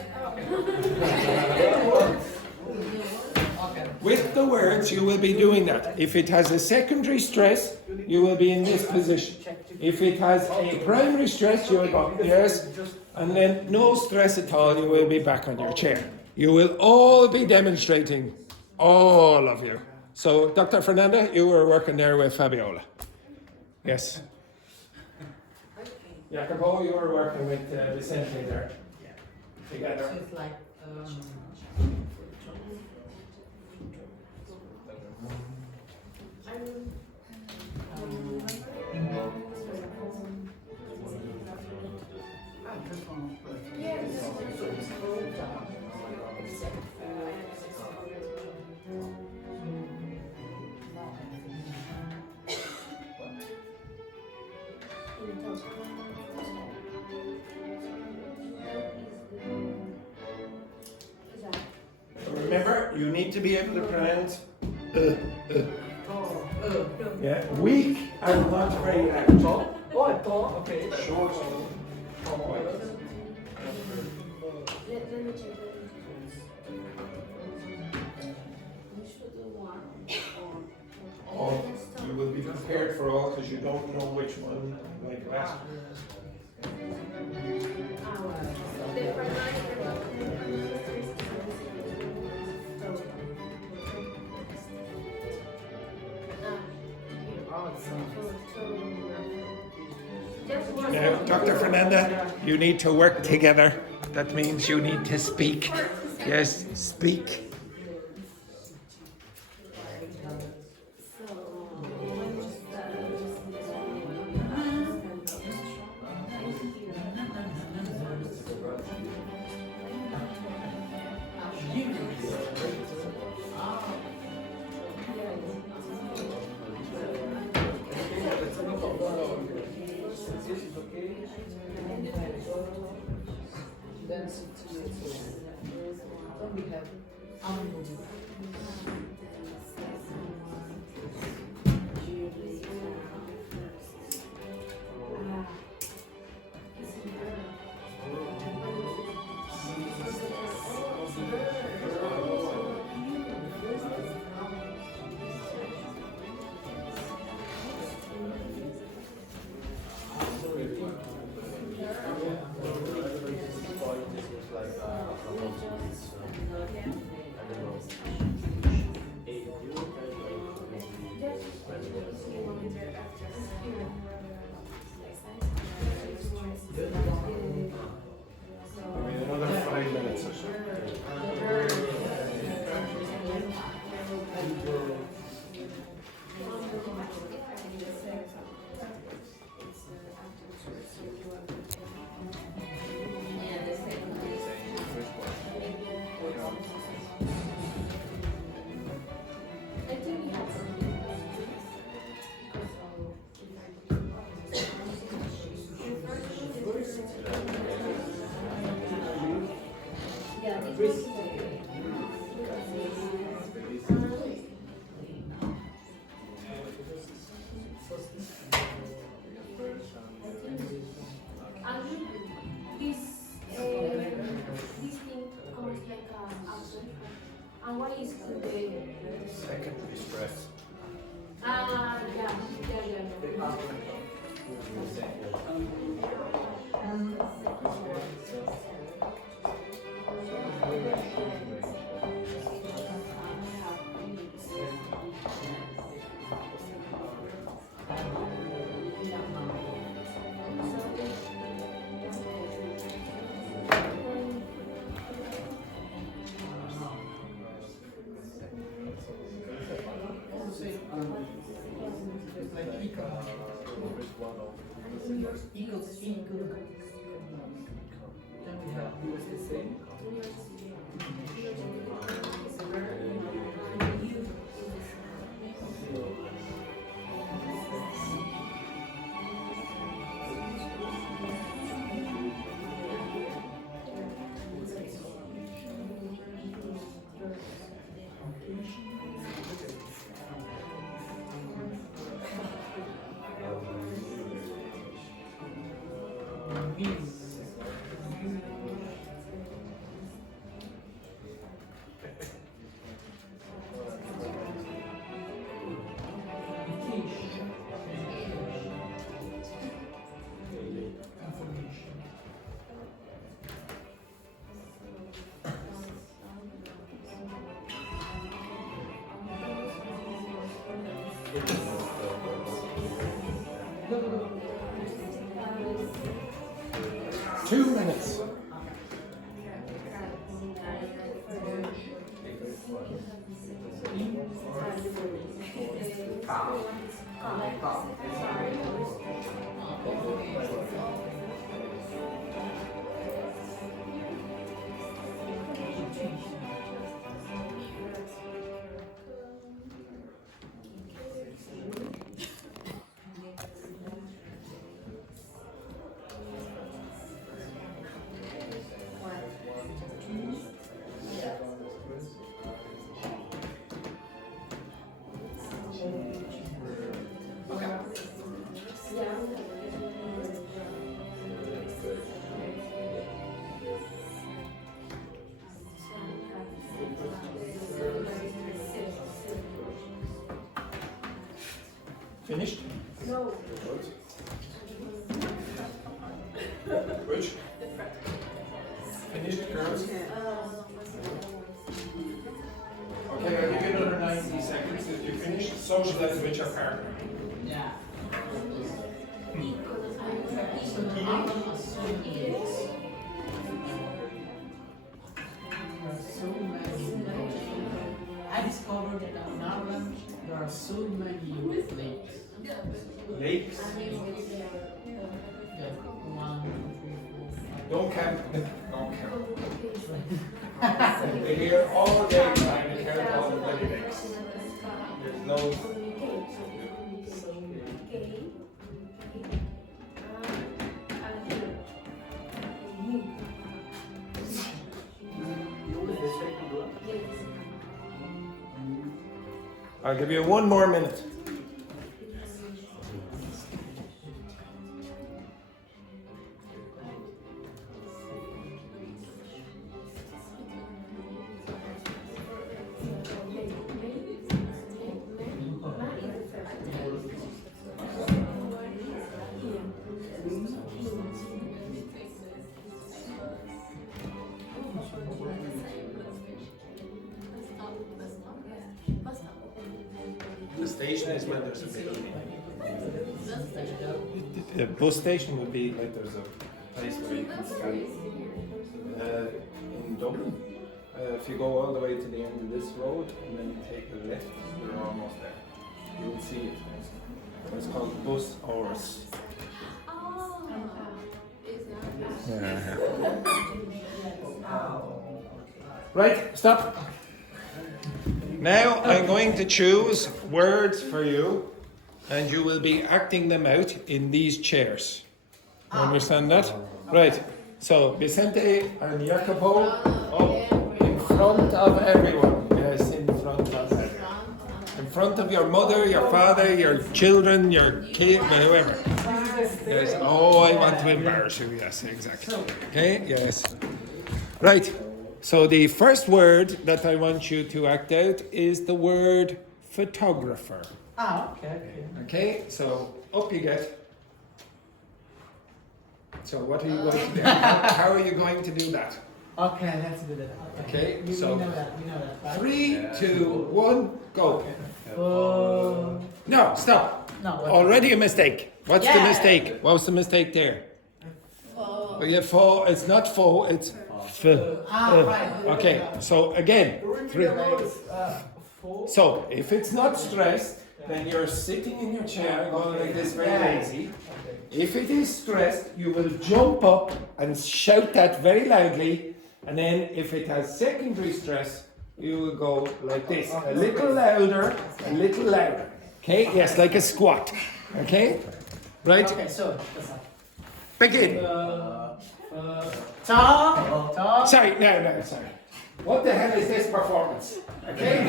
With the words, you will be doing that. If it has a secondary stress, you will be in this position. If it has a primary stress, you will go, yes, and then no stress at all, you will be back on your chair. You will all be demonstrating, all of you. So, Dr. Fernanda, you were working there with Fabiola. Yes. Jacopo, you were working with Vicente there. Together. So it's like, Remember, you need to be able to pronounce yeah, weak and not very loud. Okay. Short. All. You will be prepared for all because you don't know which one like last. Now, Dr. Fernanda, you need to work together. That means you need to speak. Yes, speak. And what is the... Secondary stress. Yeah. It's like equals. Then we have who is the same. Two minutes. Finished? No. Which? Finished, girls? Okay, I'll give you another 90 seconds. If you finish, socialize with your partner. Yeah. I discovered that in Ireland there are so many lakes. Lakes? Yeah, 1, 2, 3, 4, 5. Don't count. Don't count. They're here all day trying to count all the bloody lakes. There's no. I'll give you one more minute. The station is when there's a middle name. The bus station would be like there's a place where you can scan. In Dublin, if you go all the way to the end of this road and then you take a left, you're almost there. You'll see it. It's called bus hours. Yeah. Right, stop. Now I'm going to choose words for you and you will be acting them out in these chairs. You understand that? Right. So Vicente and Jacopo up in front of everyone. Yes, in front of everyone. In front of your mother, your father, your children, your kid, whoever. Yes. Oh, I want to embarrass you. Yes, exactly. Okay, yes. Right. So the first word that I want you to act out is the word photographer. Okay. Okay, so up you get. So what are you going to do? How are you going to do that? Okay, let's do that. Okay, We so know that, right? 3, 2, 1, go. No, stop. No, what? Already a mistake. What's the Yeah. mistake? What's the mistake there? Oh, yeah, faux. It's not faux, it's f. Right. Okay, so again, three. Four. So if it's not stressed, then you're sitting in your chair going like this, very lazy. If it is stressed, you will jump up and shout that very loudly, and then if it has secondary stress, you will go like this, a little louder, a little louder. Okay, yes, like a squat. Okay, right? Okay, so that's all. Begin. Top. Sorry, no, sorry. What the hell is this performance? Okay,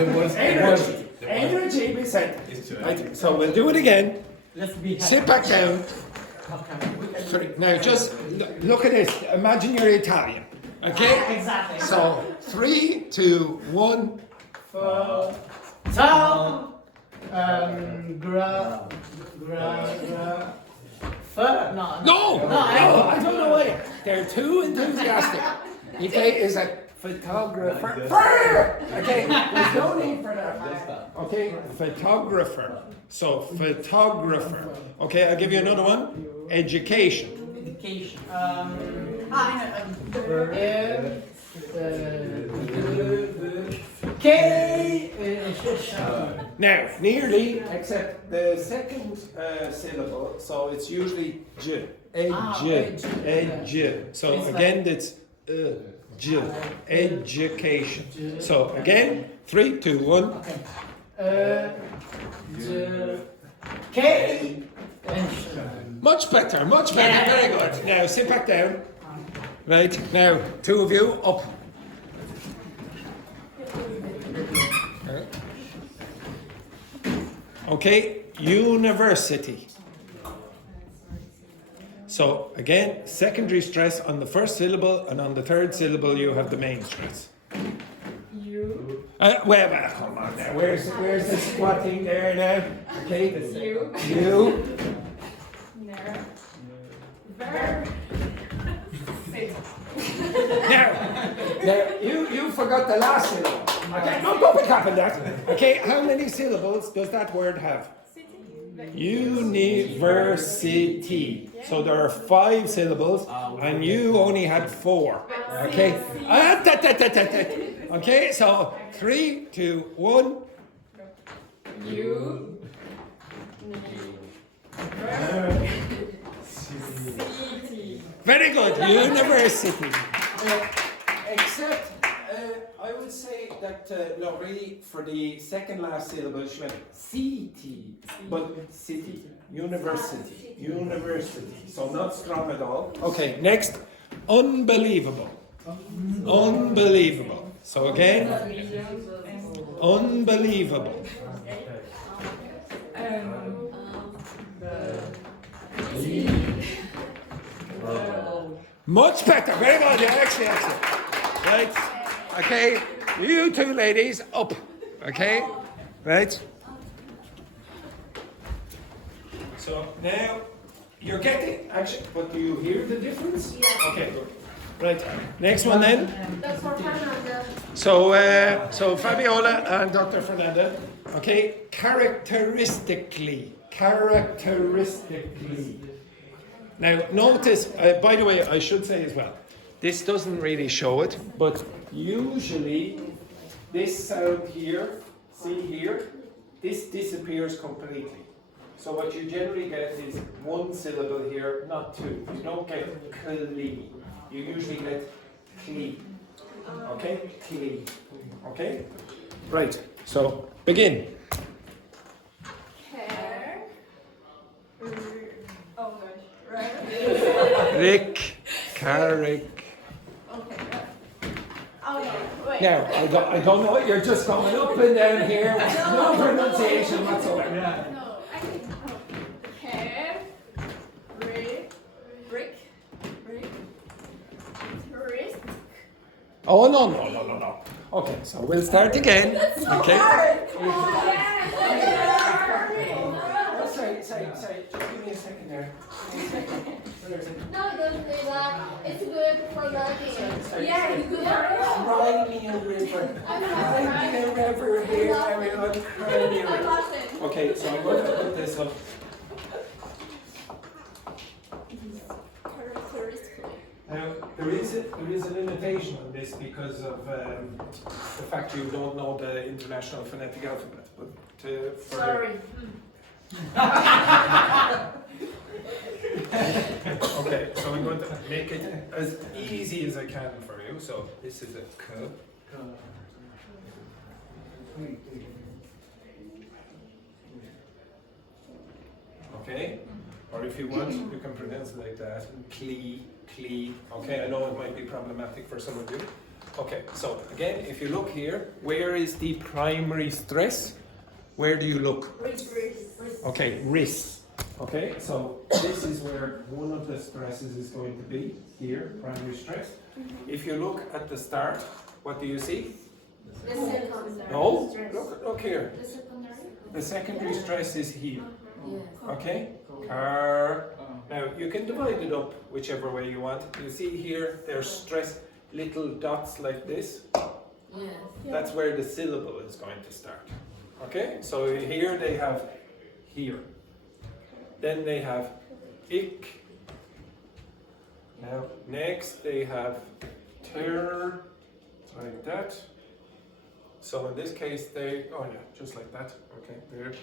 energy beside. Right, so we'll do it again. Let's be Sit back down. Okay. Sorry. Now just look at this. Imagine you're Italian. Okay? Exactly. So 3, 2, 1. Top. No. No! I don't know why. They're too enthusiastic. Okay, is a photographer. Okay, there's no need for that. Okay, photographer. So photographer. Okay, I'll give you another one. Education. Education. Now, nearly, except the second syllable, so it's usually j. Edge. So It's again, it's j. Education. So again, 3, 2, 1. K. Much better, very good. Now sit back down. Right, now, 2 of you, up. Okay, university. So again, secondary stress on the first syllable, and on the third syllable you have the main stress. You. Well, come on now. Where's the squatting there now? Okay, you. Ner. Ver. Sit. Now, you forgot the last syllable. Okay, no, don't be capping that. Okay, how many syllables does that word have? University. So there are 5 syllables, and you only had 4. Okay. Okay, so 3, 2, 1. You. City. Very good, university. Except, I would say that, no, really, for the second last syllable, she went CT, but city, university. So not strong at all. Okay, next, unbelievable. Unbelievable. So again, unbelievable. Much better. Very good. Yeah, excellent. Right. Okay. You 2 ladies up. Okay. Right. So now you're getting actually, but do you hear the difference? Yeah. Okay. Good. Right. Next one then. That's for Fernanda. So Fabiola and Dr. Fernanda. Okay. Characteristically. Now, notice, by the way, I should say as well, this doesn't really show it, but usually this sound here, see here, this disappears completely. So what you generally get is 1 syllable here, not 2. You don't get clee. You usually get clee. Okay? Clee. Okay? Right. So, begin. Hair. Oh gosh. Right. Rick. Carrick. Okay. Oh no. Wait. Now, I don't know, you're just going up and down here, no pronunciation whatsoever. No. I think. Hair. Brick. Tourist. Oh, no. Okay, so we'll start again. Okay. Sorry, just give me a second there. No, don't do that. It's good for learning. Yeah, it's good for Cry me a river. Cry me a river here. Everyone cry me a river. Okay, so I'm going to put this up. Now, there is an limitation on this because of the fact you don't know the International Phonetic Alphabet. But Sorry. Okay, so I'm going to make it as easy as I can for you. So this is a K. Okay, or if you want, you can pronounce it like that. Klee. Okay, I know it might be problematic for some of you. Okay, so again, if you look here, where is the primary stress? Where do you look? Okay, wrist. Okay, so this is where one of the stresses is going to be here, primary stress. If you look at the start, what do you see? The secondary. No, stress. look here. The secondary? The secondary stress is here. Yes. Okay? Car. Now you can divide it up whichever way you want. You see here, there's stress, little dots like this. Yes. That's where the syllable is going to start. Okay? So here they have here. Then they have ik. Now next they have ter, like that. So in this case they, oh yeah, just like that. Okay, there.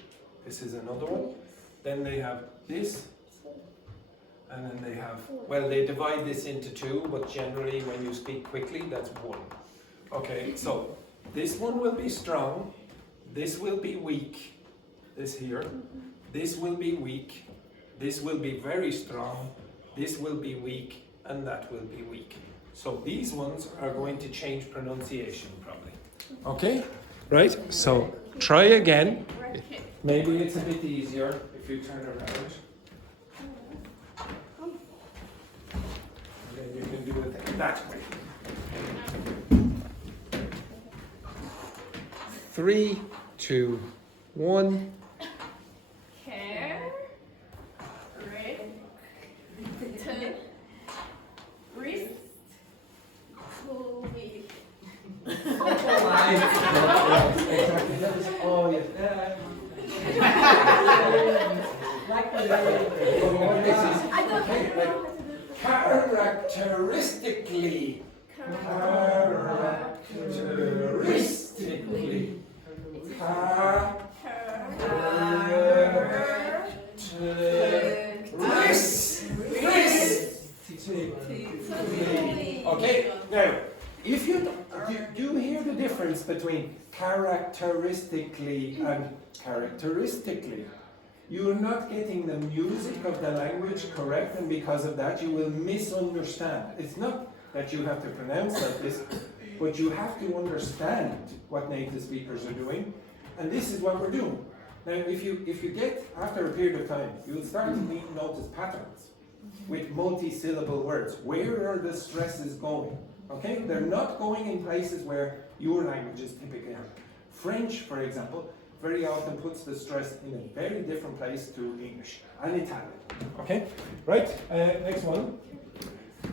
This is another one. Then they have this. And then they have, well, they divide this into two, but generally when you speak quickly, that's one. Okay, so this one will be strong, this will be weak, this here, this will be weak, this will be very strong, this will be weak, and that will be weak. So these ones are going to change pronunciation probably. Okay, right, so try again. Maybe it's a bit easier if you turn around. You can do it that way. 3, 2, 1. Hair. Red. Tongue. Wrist. Movie. Oh, yes. I don't know. Characteristically. Okay, now, if you do you hear the difference between characteristically and characteristically? You're not getting the music of the language correct, and because of that you will misunderstand. It's not that you have to pronounce like this, but you have to understand what native speakers are doing, and this is what we're doing. Now if you get, after a period of time, you'll start to notice patterns with multi-syllable words. Where are the stresses going? Okay, they're not going in places where your languages typically are. French, for example, very often puts the stress in a very different place to English and Italian. Okay, right, next one.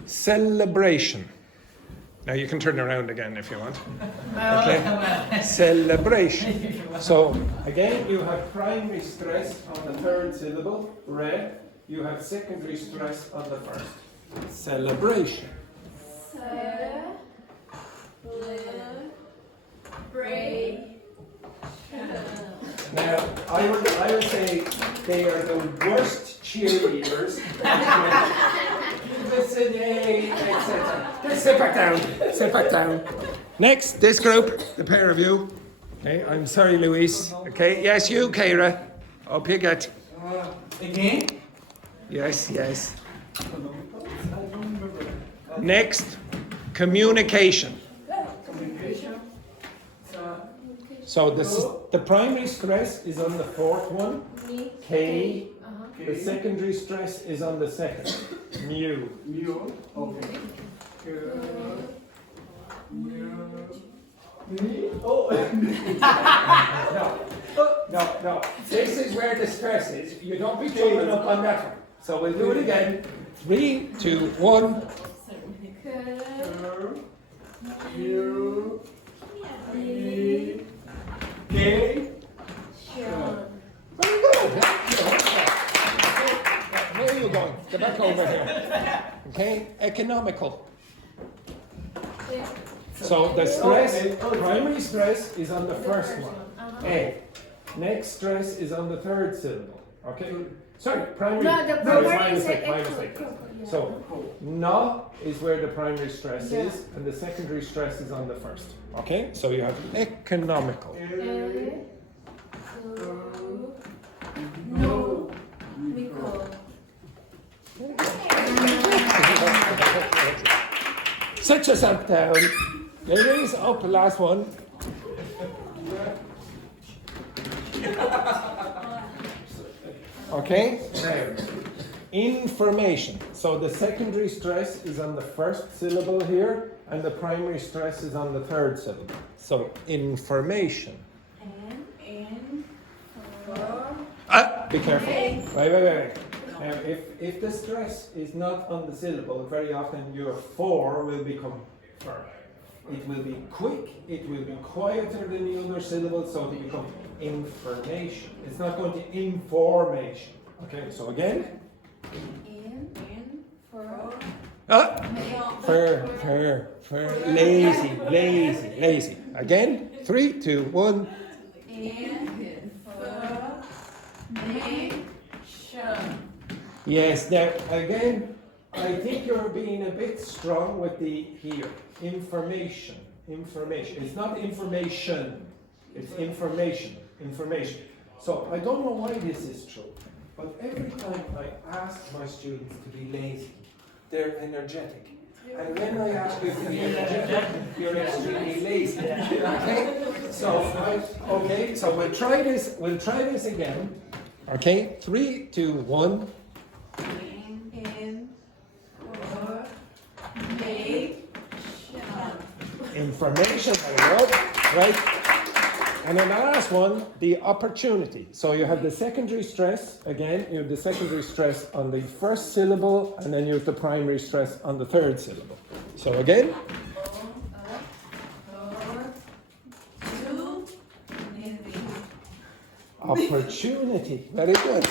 Celebration. Now you can turn around again if you want. Okay, celebration. So again, you have primary stress on the third syllable, re. You have secondary stress on the first. Celebration. Now, I would say they are the worst cheerleaders. Sit back down. Sit back down. Next, this group, the pair of you. Okay, I'm sorry, Luis. Okay, yes, you, Keira. Up you get. Again? Yes, yes. Next, communication. So the primary stress is on the fourth one, K. The secondary stress is on the second, mu. Okay. Me? Oh. No. This is where the stress is. You don't be jumping up on that one. So we'll do it again. 3, 2, 1. Q. E. K. Very good. Where are you going? Get back over here. Okay? Economical. So the stress, primary stress is on the first one. A. Next stress is on the third syllable. Okay? Sorry, primary. No, the sorry, primary my is mistake, my echo. mistake. So, no is where the primary stress is, and the secondary stress is on the first. Okay? So you have economical. No. Sit yourself down. Ladies, up the last one. Okay? Now, information. So the secondary stress is on the first syllable here, and the primary stress is on the third syllable. So, information. Be careful. Wait. Now, if the stress is not on the syllable, very often your for will become fur. It will be quick, it will be quieter than the other syllables, so it will become information. It's not going to information. Okay, so again. For lazy. Again, 3, 2, 1. Yes, now again, I think you're being a bit strong with the here. Information. It's not information. It's information. So I don't know why this is true, but every time I ask my students to be lazy, they're energetic. And when I ask you to be energetic, you're extremely lazy. Okay? So we'll try this again. Okay? 3, 2, 1. Information, very good. Right? And then the last one, the opportunity. So you have the secondary stress, again, you have the secondary stress on the first syllable, and then you have the primary stress on the third syllable. So again. Opportunity, very good.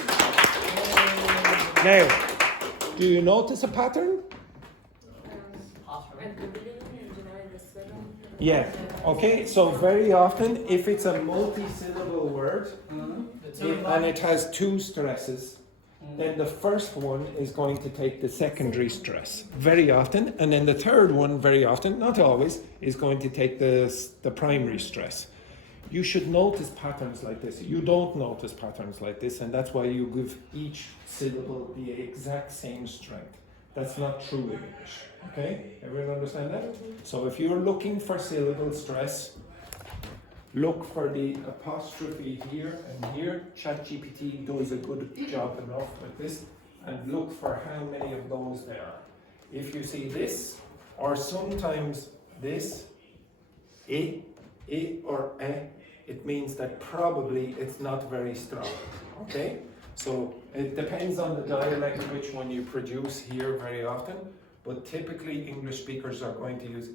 Now, do you notice a pattern? Yeah, okay, so very often if it's a multi-syllable word and it has two stresses, then the first one is going to take the secondary stress very often, and then the third one very often, not always, is going to take the primary stress. You should notice patterns like this. You don't notice patterns like this, and that's why you give each syllable the exact same strength. That's not true in English. Okay? Everyone understand that? So if you're looking for syllable stress, look for the apostrophe here and here. ChatGPT does a good job enough with this. And look for how many of those there are. If you see this, or sometimes this, I or it means that probably it's not very strong. Okay? So it depends on the dialect which one you produce here very often, but typically English speakers are going to use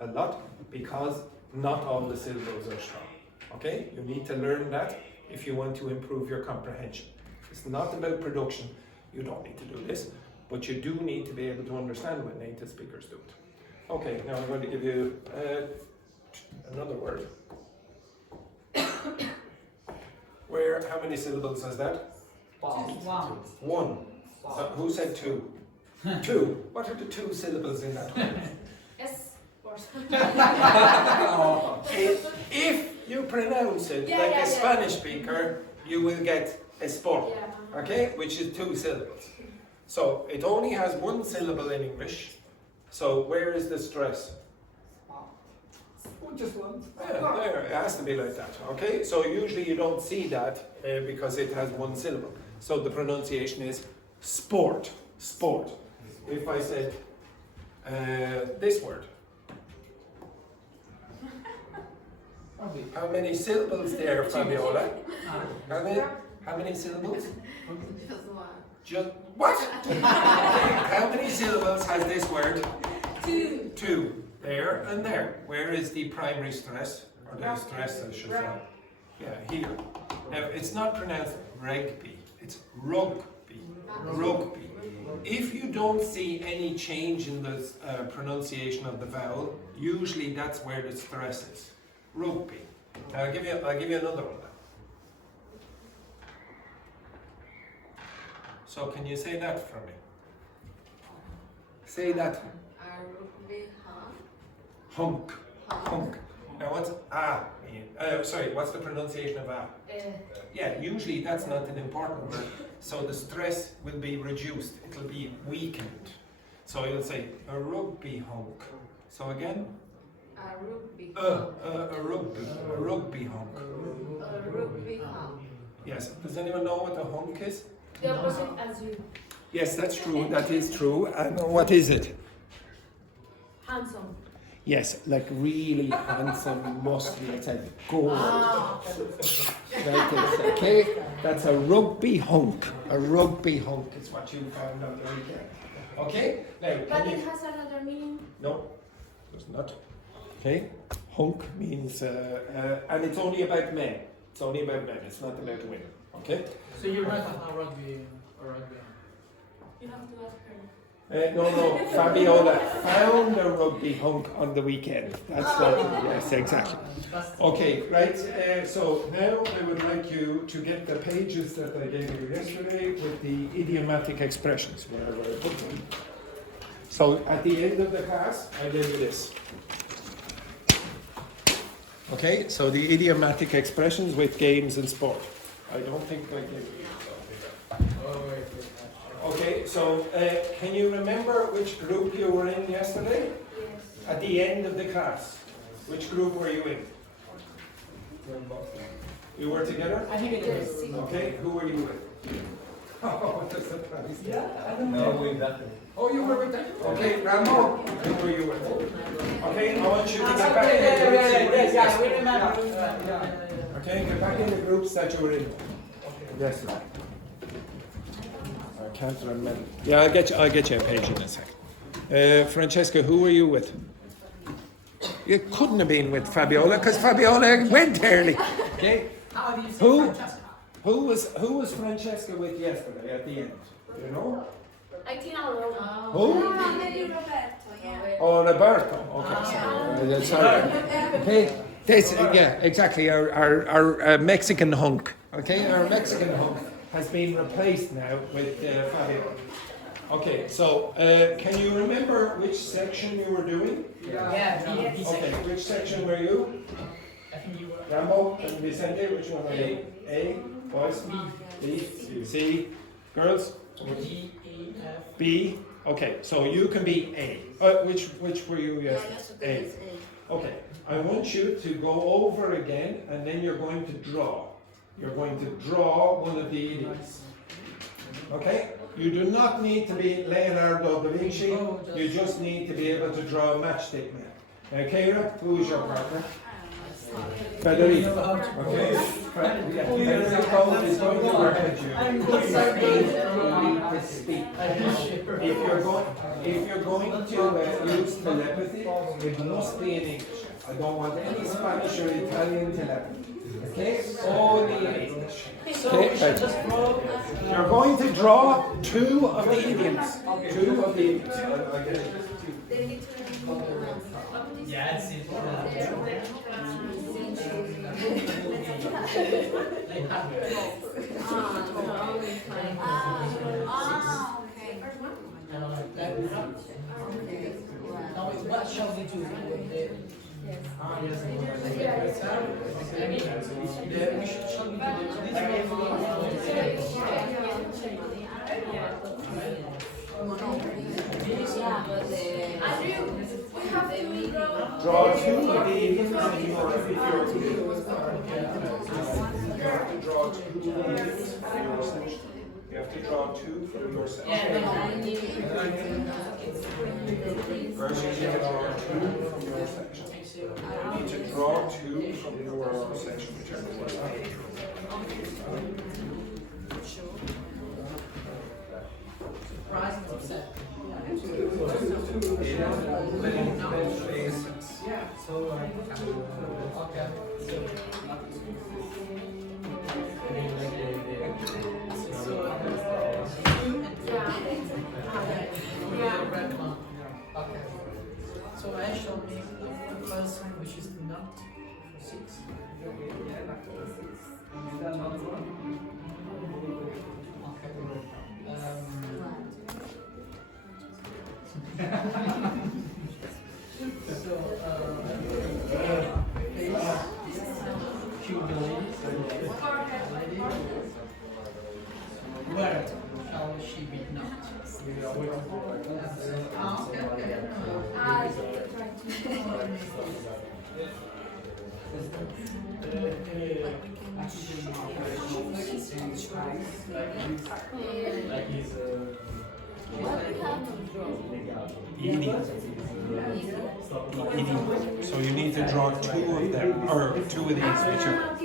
a lot because not all the syllables are strong. Okay? You need to learn that if you want to improve your comprehension. It's not about production. You don't need to do this, but you do need to be able to understand when native speakers do it. Okay, now I'm going to give you another word. How many syllables is that? One. So who said two? Two. What are the two syllables in that word? S. If you pronounce it like a Spanish speaker, you will get espor. Okay? Which is two syllables. So it only has one syllable in English. So where is the stress? Just one. Yeah, there, it has to be like that. Okay, so usually you don't see that because it has one syllable. So the pronunciation is sport. If I said this word, How many syllables there, Fabiola? How many syllables? Just what? How many syllables has this word? Two. Two. There and there. Where is the primary stress? Or the stress, I should say. Yeah, here. Now, it's not pronounced rugby. It's rugby. Rugby. If you don't see any change in the pronunciation of the vowel, usually that's where the stress is. Rugby. Now, I'll give you another one. So can you say that for me? Say that. Hunk. Hunk. Now what's mean? Sorry, what's the pronunciation of Yeah, usually that's not an important word. So the stress will be reduced. It'll be weakened. So you'll say a rugby hunk. So again? A rugby. A rugby hunk. A rugby hunk. Yes. Does anyone know what a hunk is? The opposite as you. Yes, that's true. That is true. And what is it? Handsome. Yes, like really handsome, muscly. It's a gold. Okay, that's a rugby hunk. A rugby hunk is what you found on the weekend. Okay? Now, But it has another meaning? No, there's not. Okay? Hunk means, and it's only about men. It's only about men. It's not about women. Okay? So you're not a rugby or rugby? You have to ask her. No, Fabiola found a rugby hunk on the weekend. That's what, yes, exactly. Okay, right, so now I would like you to get the pages that I gave you yesterday with the idiomatic expressions, wherever I put them. So at the end of the class, I gave you this. Okay, so the idiomatic expressions with games and sport. I don't think I gave you. Okay, so can you remember which group you were in yesterday? Yes. At the end of the class, which group were you in? You were together? I think it is. Okay, who were you with? Oh, what a surprise. Yeah, I don't No, know. with that. Oh, you were with them? Okay, Rambo, who were you with? Okay, I want you to get back in the groups you were in yesterday. Okay, get back in the groups that you were in. Yes, sir. I can't remember. Yeah, I'll get you a page in a second. Francesca, who were you with? You couldn't have been with Fabiola because Fabiola went early. Okay. How do you say Who? Francesca? Who was Francesca with yesterday at the end? Do you know? I think I'll know. Who? Maybe Roberto, yeah. Oh, Roberto. Okay. Sorry. Okay. This, yeah, exactly. Our Mexican hunk. Okay, our Mexican hunk has been replaced now with Fabio. Okay, so can you remember which section you were doing? Yeah, Okay, which section were you? I think you were. Rambo and Vicente, which one were you? A, boys? B, C, girls? D, E, F. B. Okay, so you can be A. Which were you yesterday? A. Okay, I want you to go over again and then you're going to draw. You're going to draw one of the idioms. Okay? You do not need to be Leonardo da Vinci, you just need to be able to draw a matchstick man. Now, Keira, who is your partner? Federico. Okay? Federico is going to work with you. You need to speak. If you're going to use telepathy, it must be in English. I don't want any Spanish or Italian telepathy. Okay? Only in English. Okay? You're going to draw two of the idioms. Two of the idioms. I'll get it. Yeah, it's it. Now, what shall we do? Draw two of the idioms if you're two. You have to draw two of the idioms for your section. You have to draw two from your section. First, you need to draw two from your section. You need to draw two from your section, whichever one. Surprising upset. Yeah, so Okay. Okay. So I shall make the first one, which is not 6. Where shall she be not? So you need to draw two of them, or two of these, whichever.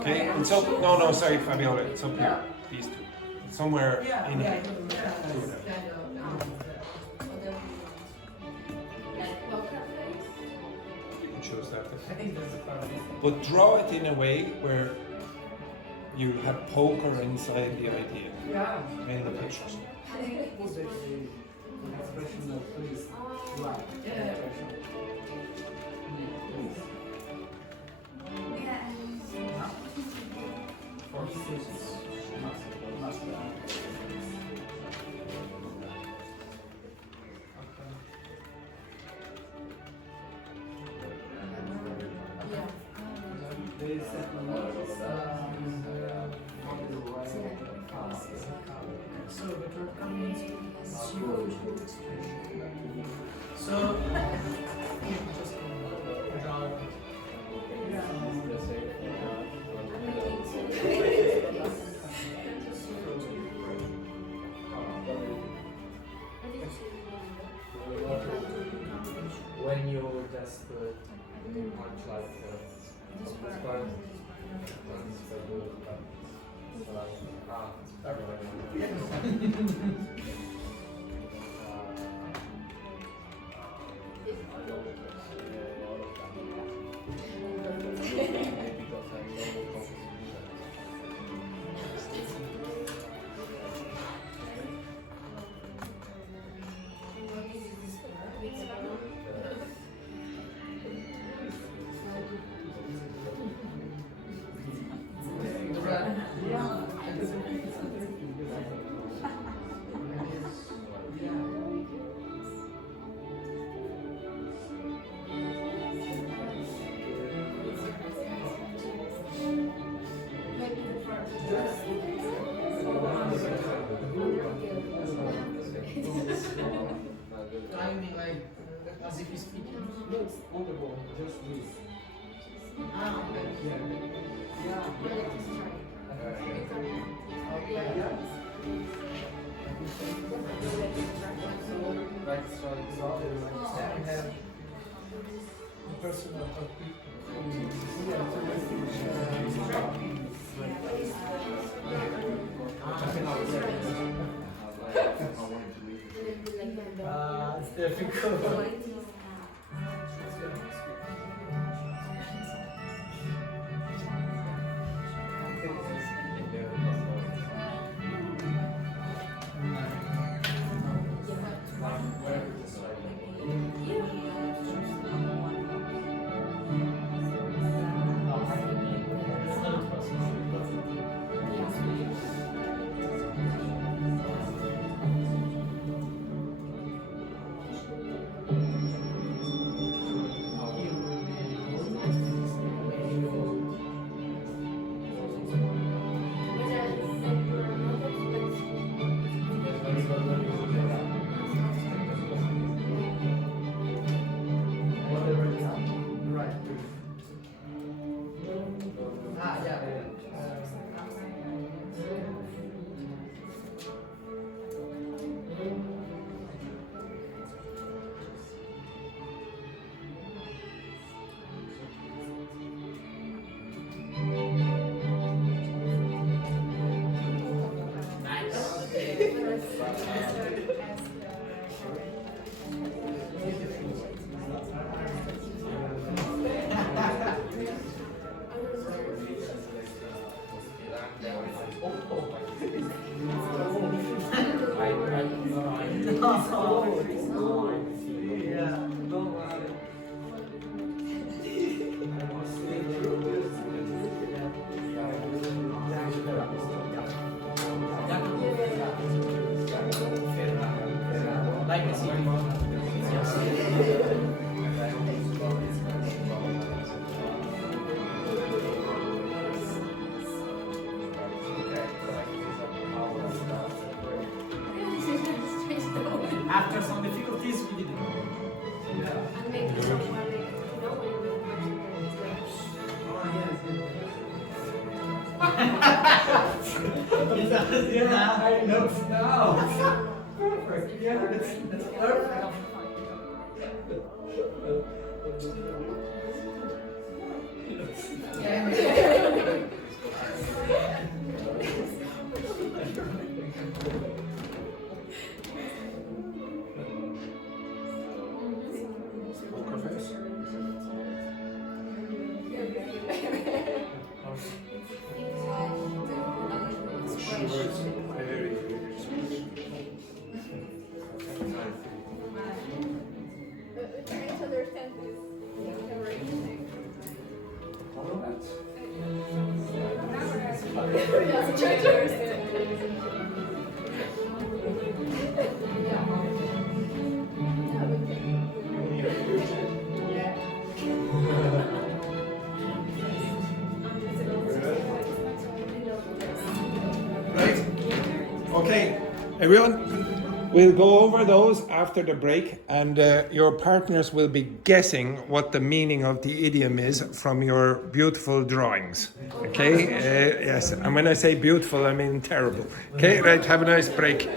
Okay? And so, no, sorry, Fabiola, it's up here. These two. Somewhere in here. Two of them. You can choose that. I think there's a problem. But draw it in a way where you have poker inside the idea in the pictures. So, when you just much like timing like as if he's speaking. on the ball, just this. Right side, Then we have the personal It's difficult. Yeah, don't worry. Like this. After some difficulties, we did it. And make someone, you know, when you Yeah, I know now. Perfect. Yeah, that's perfect. Poker face. Trying to understand this. Yes, trying to understand. Right. Okay, everyone. We'll go over those after the break, and your partners will be guessing what the meaning of the idiom is from your beautiful drawings. Okay? Yes, and when I say beautiful, I mean terrible. Okay, right, have a nice break.